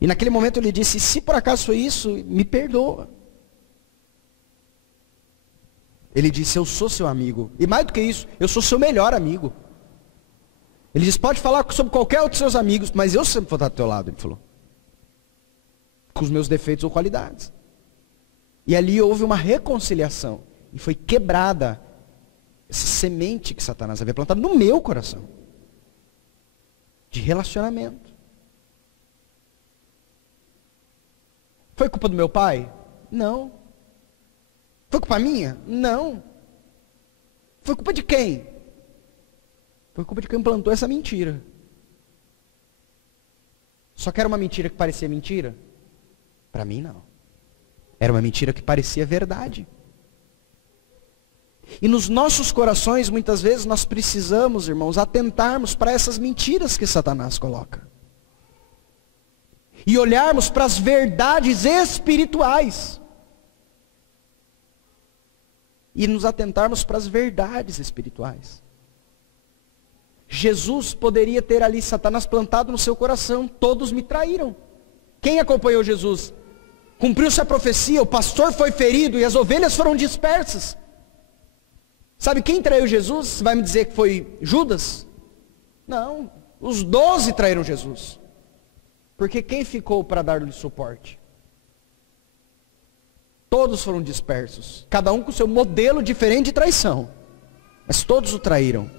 E naquele momento ele disse, se por acaso foi isso, me perdoa. Ele disse, eu sou seu amigo. E mais do que isso, eu sou seu melhor amigo. Ele disse, pode falar sobre qualquer um dos seus amigos, mas eu sempre vou estar do teu lado, ele falou. Com os meus defeitos ou qualidades. E ali houve uma reconciliação. E foi quebrada essa semente que Satanás havia plantado no meu coração. De relacionamento. Foi culpa do meu pai? Não. Foi culpa minha? Não. Foi culpa de quem? Foi culpa de quem plantou essa mentira. Só que era uma mentira que parecia mentira? Para mim não. Era uma mentira que parecia verdade. E nos nossos corações, muitas vezes, nós precisamos, irmãos, atentarmos para essas mentiras que Satanás coloca. E olharmos para as verdades espirituais. E nos atentarmos para as verdades espirituais. Jesus poderia ter ali Satanás plantado no seu coração. Todos me traíram. Quem acompanhou Jesus? Cumpriu-se a profecia, o pastor foi ferido e as ovelhas foram dispersas. Sabe quem traiu Jesus? Você vai me dizer que foi Judas? Não, os 12 traíram Jesus. Porque quem ficou para dar-lhe suporte? Todos foram dispersos. Cada um com seu modelo diferente de traição. Mas todos o traíram.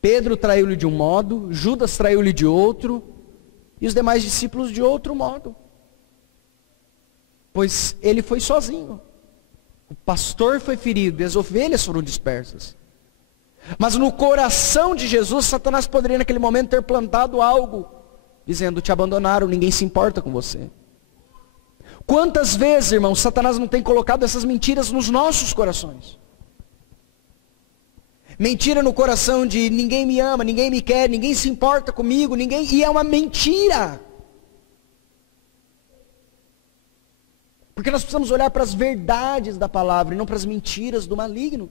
Pedro traiu-lhe de um modo, Judas traiu-lhe de outro, e os demais discípulos de outro modo. Pois ele foi sozinho. O pastor foi ferido e as ovelhas foram dispersas. Mas no coração de Jesus, Satanás poderia naquele momento ter plantado algo, dizendo, te abandonaram, ninguém se importa com você. Quantas vezes, irmãos, Satanás não tem colocado essas mentiras nos nossos corações? Mentira no coração de ninguém me ama, ninguém me quer, ninguém se importa comigo, e é uma mentira. Porque nós precisamos olhar para as verdades da palavra e não para as mentiras do maligno.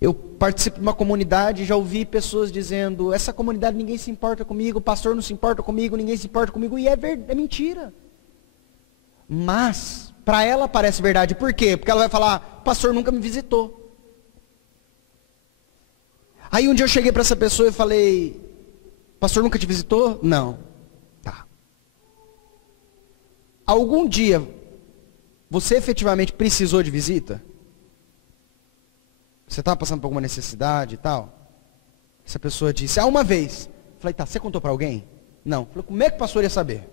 Eu participo de uma comunidade e já ouvi pessoas dizendo, essa comunidade ninguém se importa comigo, o pastor não se importa comigo, ninguém se importa comigo, e é mentira. Mas, para ela parece verdade, por quê? Porque ela vai falar, o pastor nunca me visitou. Aí um dia eu cheguei para essa pessoa e falei, o pastor nunca te visitou? Não. Tá. Algum dia, você efetivamente precisou de visita? Você estava passando por alguma necessidade e tal? Essa pessoa disse, uma vez. Eu falei, tá, você contou para alguém? Não. Eu falei, como é que o pastor ia saber?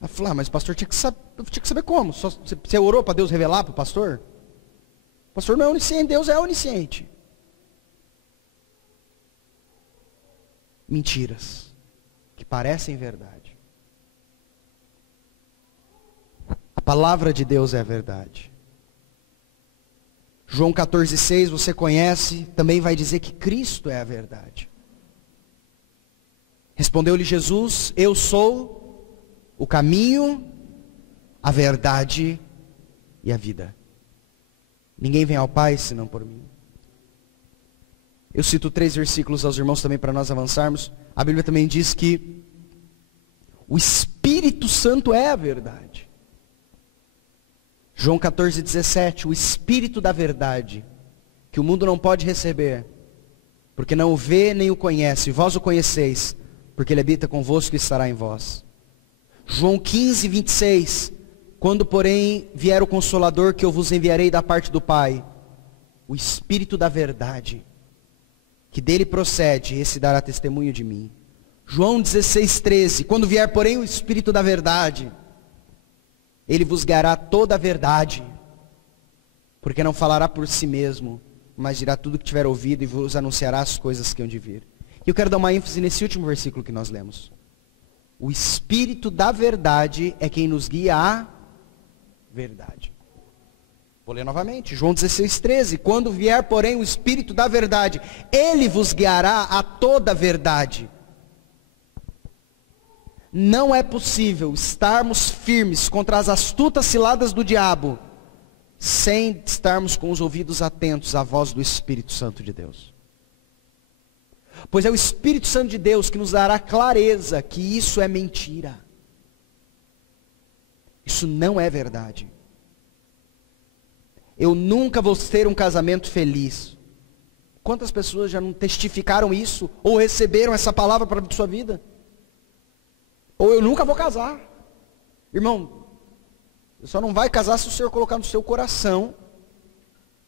Ela falou, mas o pastor tinha que saber como? Você orou para Deus revelar para o pastor? O pastor não é onisciente, Deus é onisciente. Mentiras que parecem verdade. A palavra de Deus é a verdade. João 14,6, você conhece, também vai dizer que Cristo é a verdade. Respondeu-lhe Jesus: eu sou o caminho, a verdade e a vida. Ninguém vem ao Pai senão por mim. Eu cito 3 versículos aos irmãos também para nós avançarmos. A Bíblia também diz que o Espírito Santo é a verdade. João 14,17, o Espírito da verdade, que o mundo não pode receber, porque não o vê nem o conhece. Vós o conheceis, porque ele habita convosco e estará em vós. João 15:26, quando porém vier o Consolador, que eu vos enviarei da parte do Pai, o Espírito da verdade, que dele procede, esse dará testemunho de mim. João 16:13, quando vier porém o Espírito da verdade, ele vos guiará toda a verdade, porque não falará por si mesmo, mas dirá tudo que tiver ouvido e vos anunciará as coisas que hão de vir. E eu quero dar uma ênfase nesse último versículo que nós lemos. O Espírito da verdade é quem nos guia à verdade. Vou ler novamente, João 16:13. Quando vier, porém, o Espírito da verdade, ele vos guiará a toda a verdade. Não é possível estarmos firmes contra as astutas ciladas do diabo, sem estarmos com os ouvidos atentos à voz do Espírito Santo de Deus. Pois é o Espírito Santo de Deus que nos dará clareza que isso é mentira. Isso não é verdade. Eu nunca vou ter um casamento feliz. Quantas pessoas já não testificaram isso, ou receberam essa palavra para a sua vida? Ou eu nunca vou casar. Irmão, você só não vai casar se o Senhor colocar no seu coração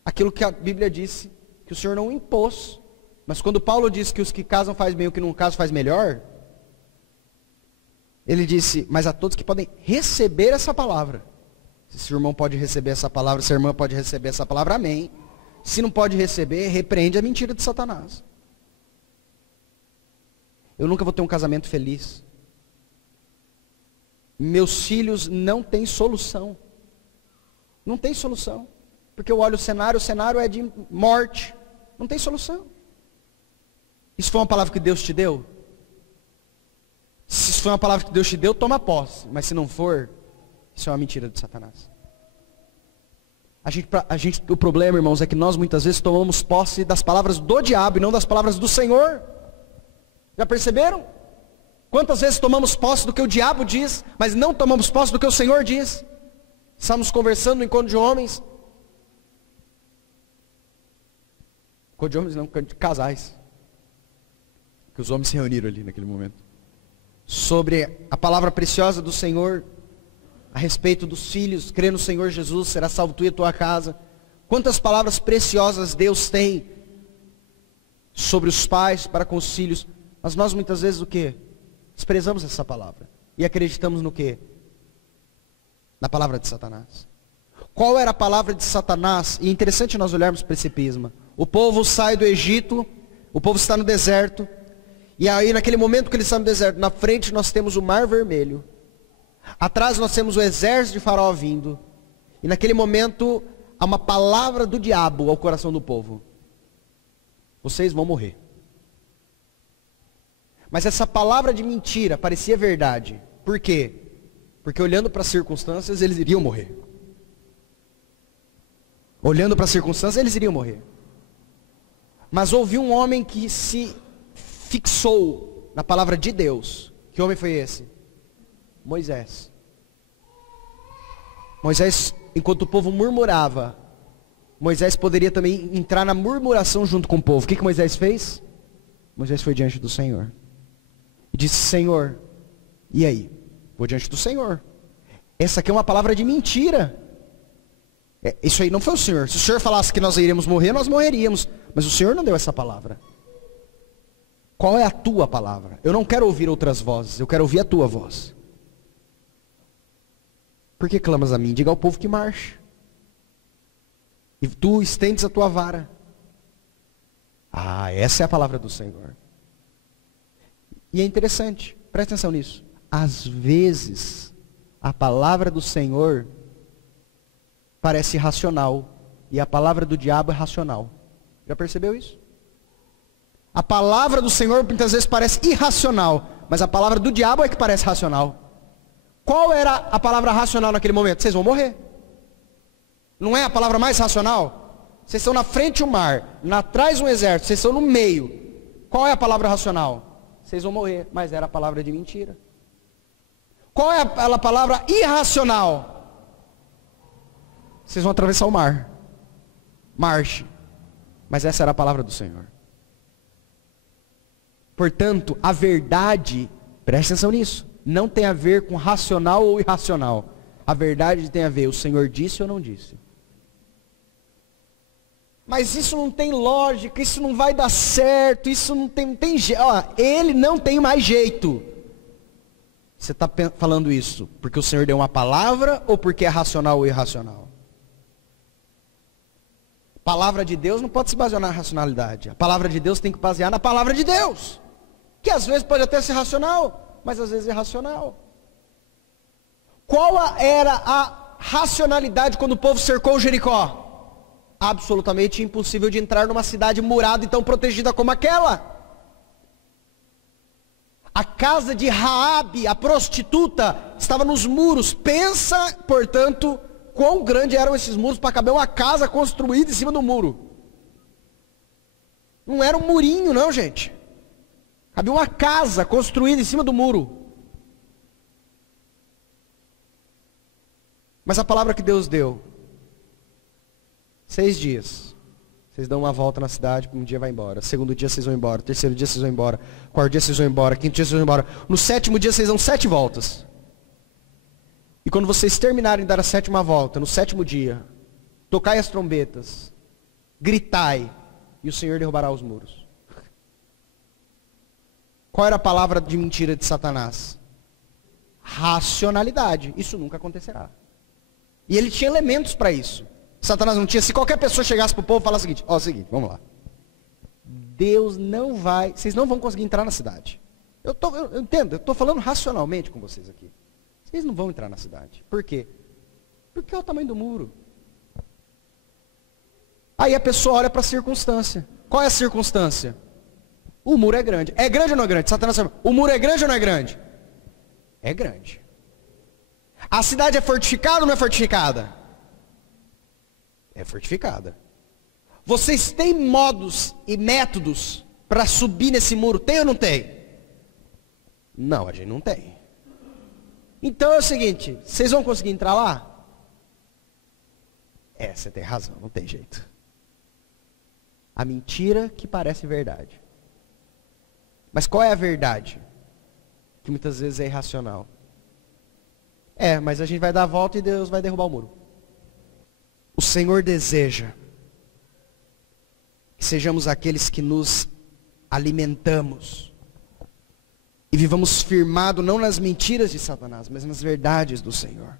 aquilo que a Bíblia disse, que o Senhor não impôs. Mas quando Paulo disse que os que casam faz bem, o que não casam faz melhor, ele disse, mas a todos que podem receber essa palavra. Se seu irmão pode receber essa palavra, se a irmã pode receber essa palavra, amém. Se não pode receber, repreende a mentira de Satanás. Eu nunca vou ter um casamento feliz. Meus filhos não têm solução. Não tem solução. Porque eu olho o cenário é de morte. Não tem solução. Isso foi uma palavra que Deus te deu? Se isso foi uma palavra que Deus te deu, toma posse. Mas se não for, isso é uma mentira de Satanás. O problema, irmãos, é que nós muitas vezes tomamos posse das palavras do diabo e não das palavras do Senhor. Já perceberam? Quantas vezes tomamos posse do que o diabo diz, mas não tomamos posse do que o Senhor diz? Estamos conversando no encontro de homens. Encontro de homens não, encontro de casais. Que os homens se reuniram ali naquele momento. Sobre a palavra preciosa do Senhor, a respeito dos filhos, crê no Senhor Jesus, será salvo tu e a tua casa. Quantas palavras preciosas Deus tem sobre os pais para com os filhos. Mas nós muitas vezes o quê? Desprezamos essa palavra. E acreditamos no quê? Na palavra de Satanás. Qual era a palavra de Satanás? E é interessante nós olharmos para esse prisma. O povo sai do Egito, o povo está no deserto. E aí naquele momento que ele está no deserto, na frente nós temos o Mar Vermelho. Atrás nós temos o exército de Faraó vindo. E naquele momento há uma palavra do diabo ao coração do povo. Vocês vão morrer. Mas essa palavra de mentira parecia verdade. Por quê? Porque olhando para as circunstâncias, eles iriam morrer. Olhando para as circunstâncias, eles iriam morrer. Mas houve um homem que se fixou na palavra de Deus. Que homem foi esse? Moisés. Moisés, enquanto o povo murmurava, Moisés poderia também entrar na murmuração junto com o povo. O que Moisés fez? Moisés foi diante do Senhor. E disse, Senhor, e aí? Vou diante do Senhor. Essa aqui é uma palavra de mentira. Isso aí não foi o Senhor. Se o Senhor falasse que nós iríamos morrer, nós morreríamos. Mas o Senhor não deu essa palavra. Qual é a tua palavra? Eu não quero ouvir outras vozes, eu quero ouvir a tua voz. Por que clamas a mim? Diga ao povo que marche. E tu estendes a tua vara. Ah, essa é a palavra do Senhor. E é interessante, presta atenção nisso. Às vezes, a palavra do Senhor parece racional, e a palavra do diabo é racional. Já percebeu isso? A palavra do Senhor muitas vezes parece irracional, mas a palavra do diabo é que parece racional. Qual era a palavra racional naquele momento? Vocês vão morrer. Não é a palavra mais racional? Vocês estão na frente do mar, atrás um exército, vocês estão no meio. Qual é a palavra racional? Vocês vão morrer, mas era a palavra de mentira. Qual é a palavra irracional? Vocês vão atravessar o mar. Marche. Mas essa era a palavra do Senhor. Portanto, a verdade, preste atenção nisso, não tem a ver com racional ou irracional. A verdade tem a ver, o Senhor disse ou não disse. Mas isso não tem lógica, isso não vai dar certo, isso não tem jeito. Ele não tem mais jeito. Você está falando isso porque o Senhor deu uma palavra ou porque é racional ou irracional? A palavra de Deus não pode se basear na racionalidade. A palavra de Deus tem que basear na palavra de Deus. Que às vezes pode até ser racional, mas às vezes é irracional. Qual era a racionalidade quando o povo cercou Jericó? Absolutamente impossível de entrar numa cidade murada e tão protegida como aquela. A casa de Raabe, a prostituta, estava nos muros. Pensa, portanto, quão grandes eram esses muros para caber uma casa construída em cima do muro. Não era um murinho não, gente. Havia uma casa construída em cima do muro. Mas a palavra que Deus deu, 6 dias. Vocês dão uma volta na cidade, um dia vai embora. Segundo dia vocês vão embora. Terceiro dia vocês vão embora. Quarto dia vocês vão embora. Quinto dia vocês vão embora. No 7º dia vocês dão 7 voltas. E quando vocês terminarem de dar a 7ª volta, no 7º dia, tocai as trombetas, gritai, e o Senhor derrubará os muros. Qual era a palavra de mentira de Satanás? Racionalidade. Isso nunca acontecerá. E ele tinha elementos para isso. Satanás não tinha. Se qualquer pessoa chegasse para o povo e falasse o seguinte: ó, é o seguinte, vamos lá. Deus não vai, vocês não vão conseguir entrar na cidade. Eu entendo, eu estou falando racionalmente com vocês aqui. Vocês não vão entrar na cidade. Por quê? Porque é o tamanho do muro. Aí a pessoa olha para a circunstância. Qual é a circunstância? O muro é grande. É grande ou não é grande? Satanás fala, o muro é grande ou não é grande? É grande. A cidade é fortificada ou não é fortificada? É fortificada. Vocês têm modos e métodos para subir nesse muro? Tem ou não tem? Não, a gente não tem. Então é o seguinte, vocês vão conseguir entrar lá? Você tem razão, não tem jeito. A mentira que parece verdade. Mas qual é a verdade? Que muitas vezes é irracional. Mas a gente vai dar a volta e Deus vai derrubar o muro. O Senhor deseja que sejamos aqueles que nos alimentamos e vivamos firmado não nas mentiras de Satanás, mas nas verdades do Senhor.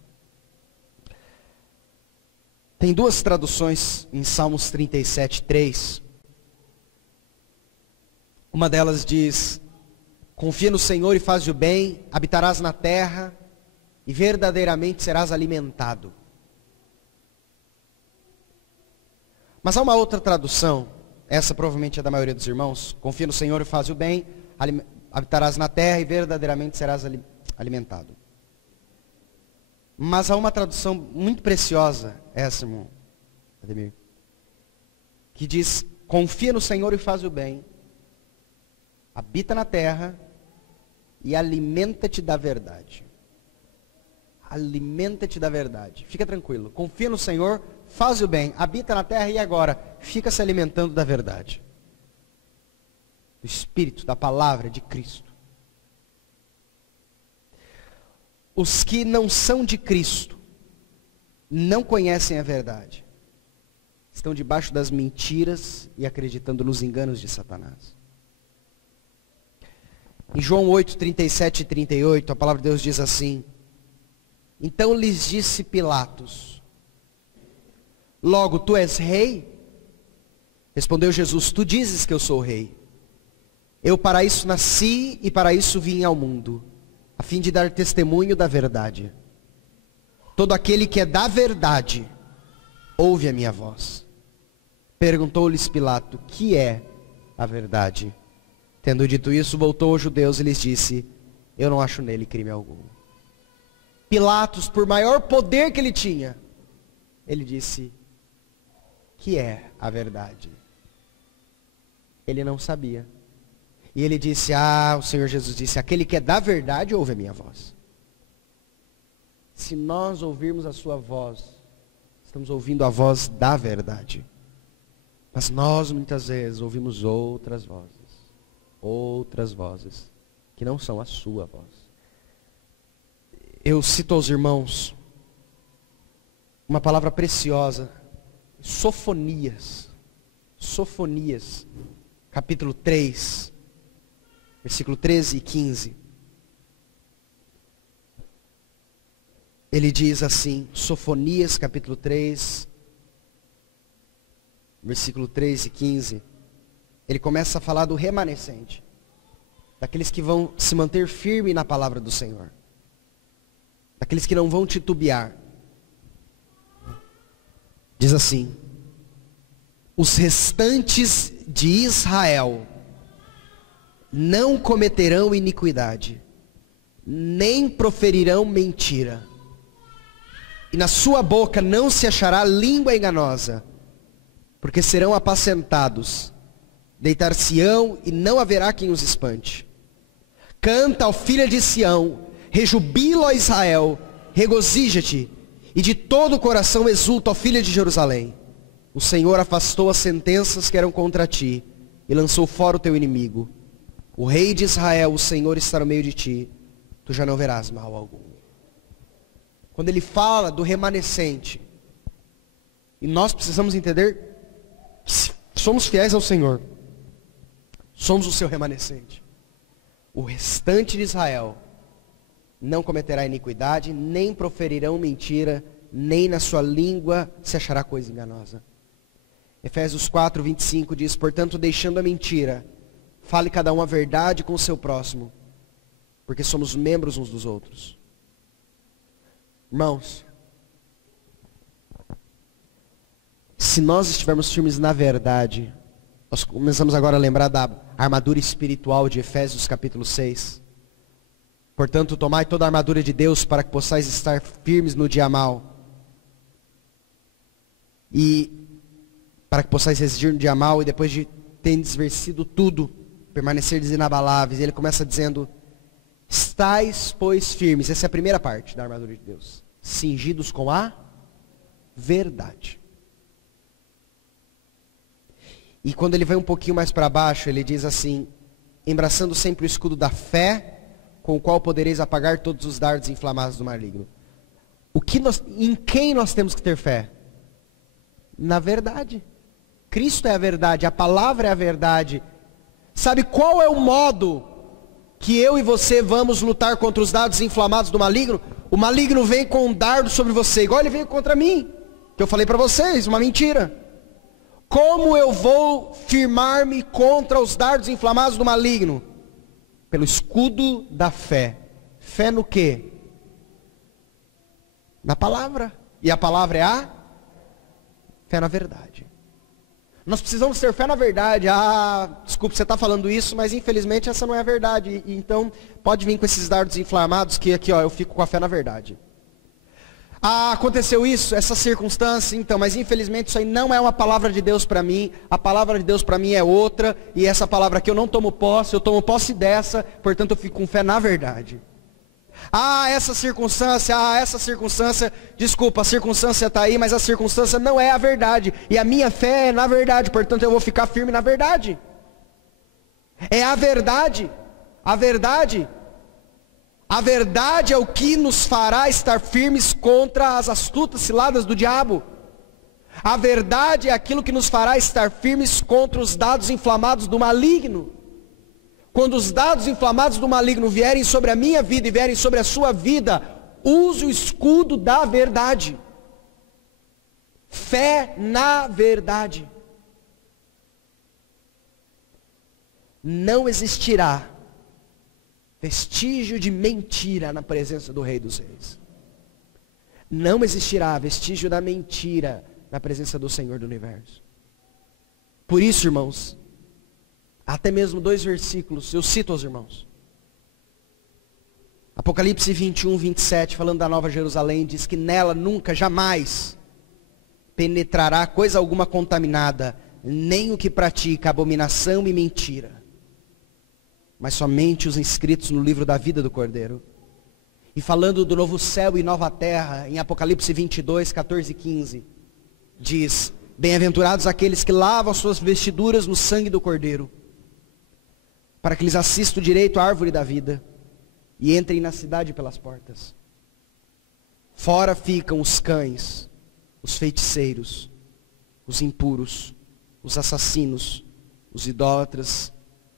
Tem 2 traduções em Salmos 37:3. Uma delas diz: confia no Senhor e faz o bem, habitarás na terra e verdadeiramente serás alimentado. Mas há uma outra tradução, essa provavelmente é da maioria dos irmãos: confia no Senhor e faz o bem, habitarás na terra e verdadeiramente serás alimentado. Mas há uma tradução muito preciosa, essa, irmão Ademir, que diz: confia no Senhor e faz o bem, habita na terra e alimenta-te da verdade. Alimenta-te da verdade. Fica tranquilo. Confia no Senhor, faz o bem, habita na terra e agora fica se alimentando da verdade. Do Espírito, da palavra de Cristo. Os que não são de Cristo não conhecem a verdade. Estão debaixo das mentiras e acreditando nos enganos de Satanás. Em João 8, 37 e 38, a palavra de Deus diz assim: então lhes disse Pilatos: logo tu és rei? Respondeu Jesus: tu dizes que eu sou rei. Eu para isso nasci e para isso vim ao mundo, a fim de dar testemunho da verdade. Todo aquele que é da verdade ouve a minha voz. Perguntou-lhes Pilato: que é a verdade? Tendo dito isso, voltou aos judeus e lhes disse: eu não acho nele crime algum. Pilatos, por maior poder que ele tinha, ele disse: que é a verdade? Ele não sabia. E ele disse: o Senhor Jesus disse: aquele que é da verdade ouve a minha voz. Se nós ouvirmos a sua voz, estamos ouvindo a voz da verdade. Mas nós muitas vezes ouvimos outras vozes, que não são a sua voz. Eu cito aos irmãos uma palavra preciosa, Sofonias, capítulo 3, versículo 13 e 15. Ele diz assim, Sofonias capítulo 3, versículo 13 e 15. Ele começa a falar do remanescente, daqueles que vão se manter firme na palavra do Senhor, daqueles que não vão titubear. Diz assim: os restantes de Israel não cometerão iniquidade, nem proferirão mentira, e na sua boca não se achará língua enganosa, porque serão apacentados, deitar-se-ão e não haverá quem os espante. Canta, ó filha de Sião, rejubila, ó Israel, regozija-te, e de todo o coração exulta, ó filha de Jerusalém. O Senhor afastou as sentenças que eram contra ti, e lançou fora o teu inimigo. O rei de Israel, o Senhor, está no meio de ti, tu já não verás mal algum. Quando ele fala do remanescente, e nós precisamos entender, se somos fiéis ao Senhor, somos o seu remanescente. O restante de Israel não cometerá iniquidade, nem proferirão mentira, nem na sua língua se achará coisa enganosa. Efésios 4, 25 diz: portanto, deixando a mentira, fale cada um a verdade com o seu próximo, porque somos membros uns dos outros. Irmãos, se nós estivermos firmes na verdade, nós começamos agora a lembrar da armadura espiritual de Efésios capítulo 6. Portanto, tomai toda a armadura de Deus para que possais estar firmes no dia mau. E para que possais resistir no dia mau, e depois de terdes vencido tudo, permanecerdes inabaláveis. Ele começa dizendo: estais, pois, firmes. Essa é a primeira parte da armadura de Deus. Cingidos com a verdade. E quando ele vai um pouquinho mais para baixo, ele diz assim: embraçando sempre o escudo da fé, com o qual podereis apagar todos os dardos inflamados do maligno. Em quem nós temos que ter fé? Na verdade. Cristo é a verdade, a palavra é a verdade. Sabe qual é o modo que eu e você vamos lutar contra os dardos inflamados do maligno? O maligno vem com um dardo sobre você, igual ele veio contra mim, que eu falei para vocês, uma mentira. Como eu vou firmar-me contra os dardos inflamados do maligno? Pelo escudo da fé. Fé no quê? Na palavra. E a palavra é a fé na verdade. Nós precisamos ter fé na verdade. Desculpa, você está falando isso, mas infelizmente essa não é a verdade. Então, pode vir com esses dardos inflamados que aqui, eu fico com a fé na verdade. Aconteceu isso, essa circunstância, então, mas infelizmente isso aí não é uma palavra de Deus para mim. A palavra de Deus para mim é outra, e essa palavra aqui eu não tomo posse, eu tomo posse dessa, portanto eu fico com fé na verdade. Essa circunstância, desculpa, a circunstância está aí, mas a circunstância não é a verdade, e a minha fé é na verdade, portanto eu vou ficar firme na verdade. É a verdade, a verdade é o que nos fará estar firmes contra as astutas ciladas do diabo. A verdade é aquilo que nos fará estar firmes contra os dados inflamados do maligno. Quando os dados inflamados do maligno vierem sobre a minha vida e vierem sobre a sua vida, use o escudo da verdade. Fé na verdade. Não existirá vestígio de mentira na presença do Rei dos Reis. Não existirá vestígio da mentira na presença do Senhor do Universo. Por isso, irmãos, até mesmo 2 versículos, eu cito aos irmãos. Apocalipse 21, 27, falando da Nova Jerusalém, diz que nela nunca, jamais penetrará coisa alguma contaminada, nem o que pratica abominação e mentira, mas somente os inscritos no livro da vida do Cordeiro. E falando do novo céu e nova terra, em Apocalipse 22, 14 e 15, diz: bem-aventurados aqueles que lavam as suas vestiduras no sangue do Cordeiro, para que lhes assista o direito à árvore da vida, e entrem na cidade pelas portas. Fora ficam os cães, os feiticeiros, os impuros, os assassinos, os idólatras,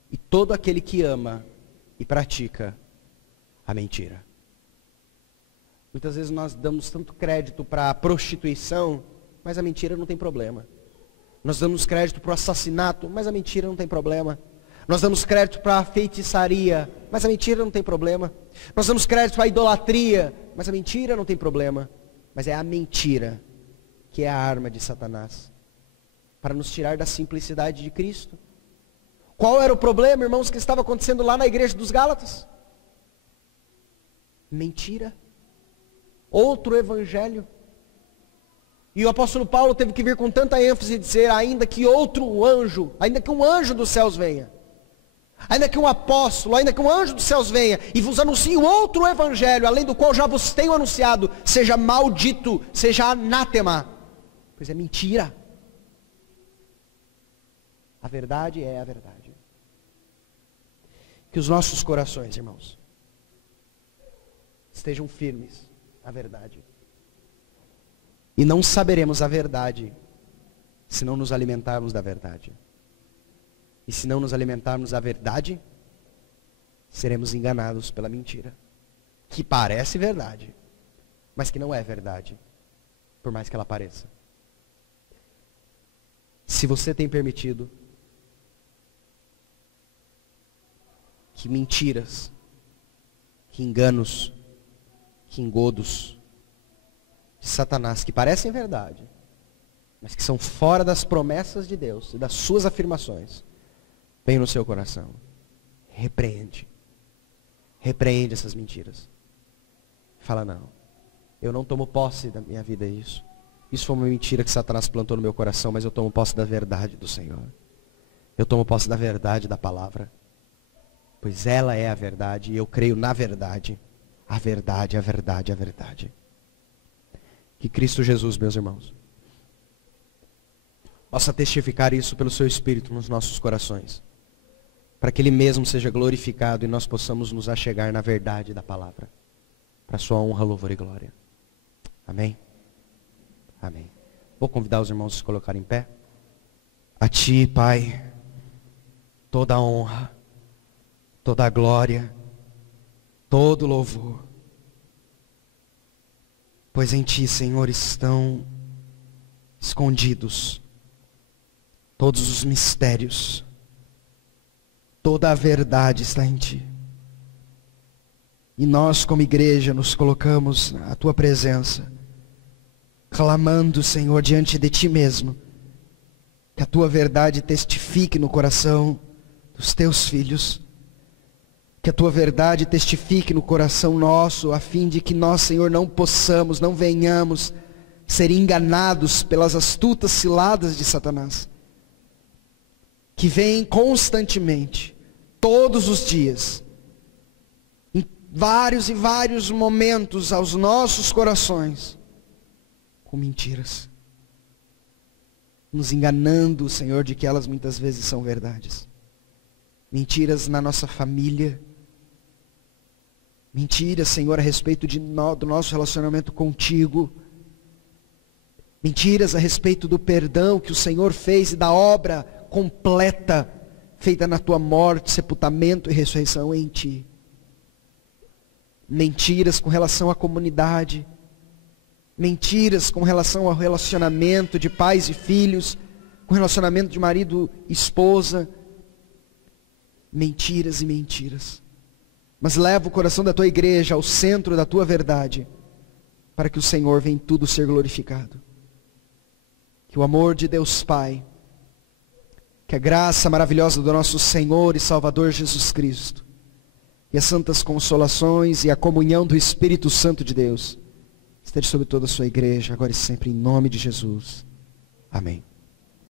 e todo aquele que ama e pratica a mentira. Muitas vezes nós damos tanto crédito para a prostituição, mas a mentira não tem problema. Nós damos crédito para o assassinato, mas a mentira não tem problema. Nós damos crédito para a feitiçaria, mas a mentira não tem problema. Nós damos crédito para a idolatria, mas a mentira não tem problema. Mas é a mentira que é a arma de Satanás para nos tirar da simplicidade de Cristo. Qual era o problema, irmãos, que estava acontecendo lá na igreja dos Gálatas? Mentira. Outro evangelho. E o apóstolo Paulo teve que vir com tanta ênfase e dizer: ainda que outro anjo, ainda que um anjo dos céus venha, ainda que um apóstolo, ainda que um anjo dos céus venha e vos anuncie outro evangelho, além do qual já vos tenho anunciado, seja maldito, seja anátema. Pois é mentira. A verdade é a verdade. Que os nossos corações, irmãos, estejam firmes à verdade. E não saberemos a verdade se não nos alimentarmos da verdade. E se não nos alimentarmos da verdade, seremos enganados pela mentira, que parece verdade, mas que não é verdade, por mais que ela pareça. Se você tem permitido que mentiras, que enganos, que engodos de Satanás, que parecem verdade, mas que são fora das promessas de Deus e das suas afirmações, vem no seu coração, repreende essas mentiras. Fala: não, eu não tomo posse da minha vida isso foi uma mentira que Satanás plantou no meu coração, mas eu tomo posse da verdade do Senhor. Eu tomo posse da verdade da palavra, pois ela é a verdade, e eu creio na verdade. A verdade, a verdade, a verdade. Que Cristo Jesus, meus irmãos, possa testificar isso pelo seu Espírito nos nossos corações, para que Ele mesmo seja glorificado e nós possamos nos achegar na verdade da palavra, para a sua honra, louvor e glória. Amém? Amém. Vou convidar os irmãos a se colocarem em pé. A Ti, Pai, toda a honra, toda a glória, todo louvor, pois em Ti, Senhor, estão escondidos todos os mistérios, toda a verdade está em Ti. E nós, como igreja, nos colocamos à Tua presença, clamando, Senhor, diante de Ti mesmo, que a Tua verdade testifique no coração dos Teus filhos, que a Tua verdade testifique no coração nosso, a fim de que nós, Senhor, não possamos, não venhamos ser enganados pelas astutas ciladas de Satanás, que vem constantemente, todos os dias, em vários e vários momentos aos nossos corações, com mentiras, nos enganando, Senhor, de que elas muitas vezes são verdades. Mentiras na nossa família, mentiras, Senhor, a respeito do nosso relacionamento contigo, mentiras a respeito do perdão que o Senhor fez e da obra completa, feita na Tua morte, sepultamento e ressurreição em Ti. Mentiras com relação à comunidade, mentiras com relação ao relacionamento de pais e filhos, com relacionamento de marido e esposa, mentiras e mentiras. Mas leva o coração da Tua igreja ao centro da Tua verdade, para que o Senhor venha em tudo ser glorificado. Que o amor de Deus Pai, que a graça maravilhosa do nosso Senhor e Salvador Jesus Cristo, e as santas consolações e a comunhão do Espírito Santo de Deus, esteja sobre toda a sua igreja, agora e sempre, em nome de Jesus. Amém.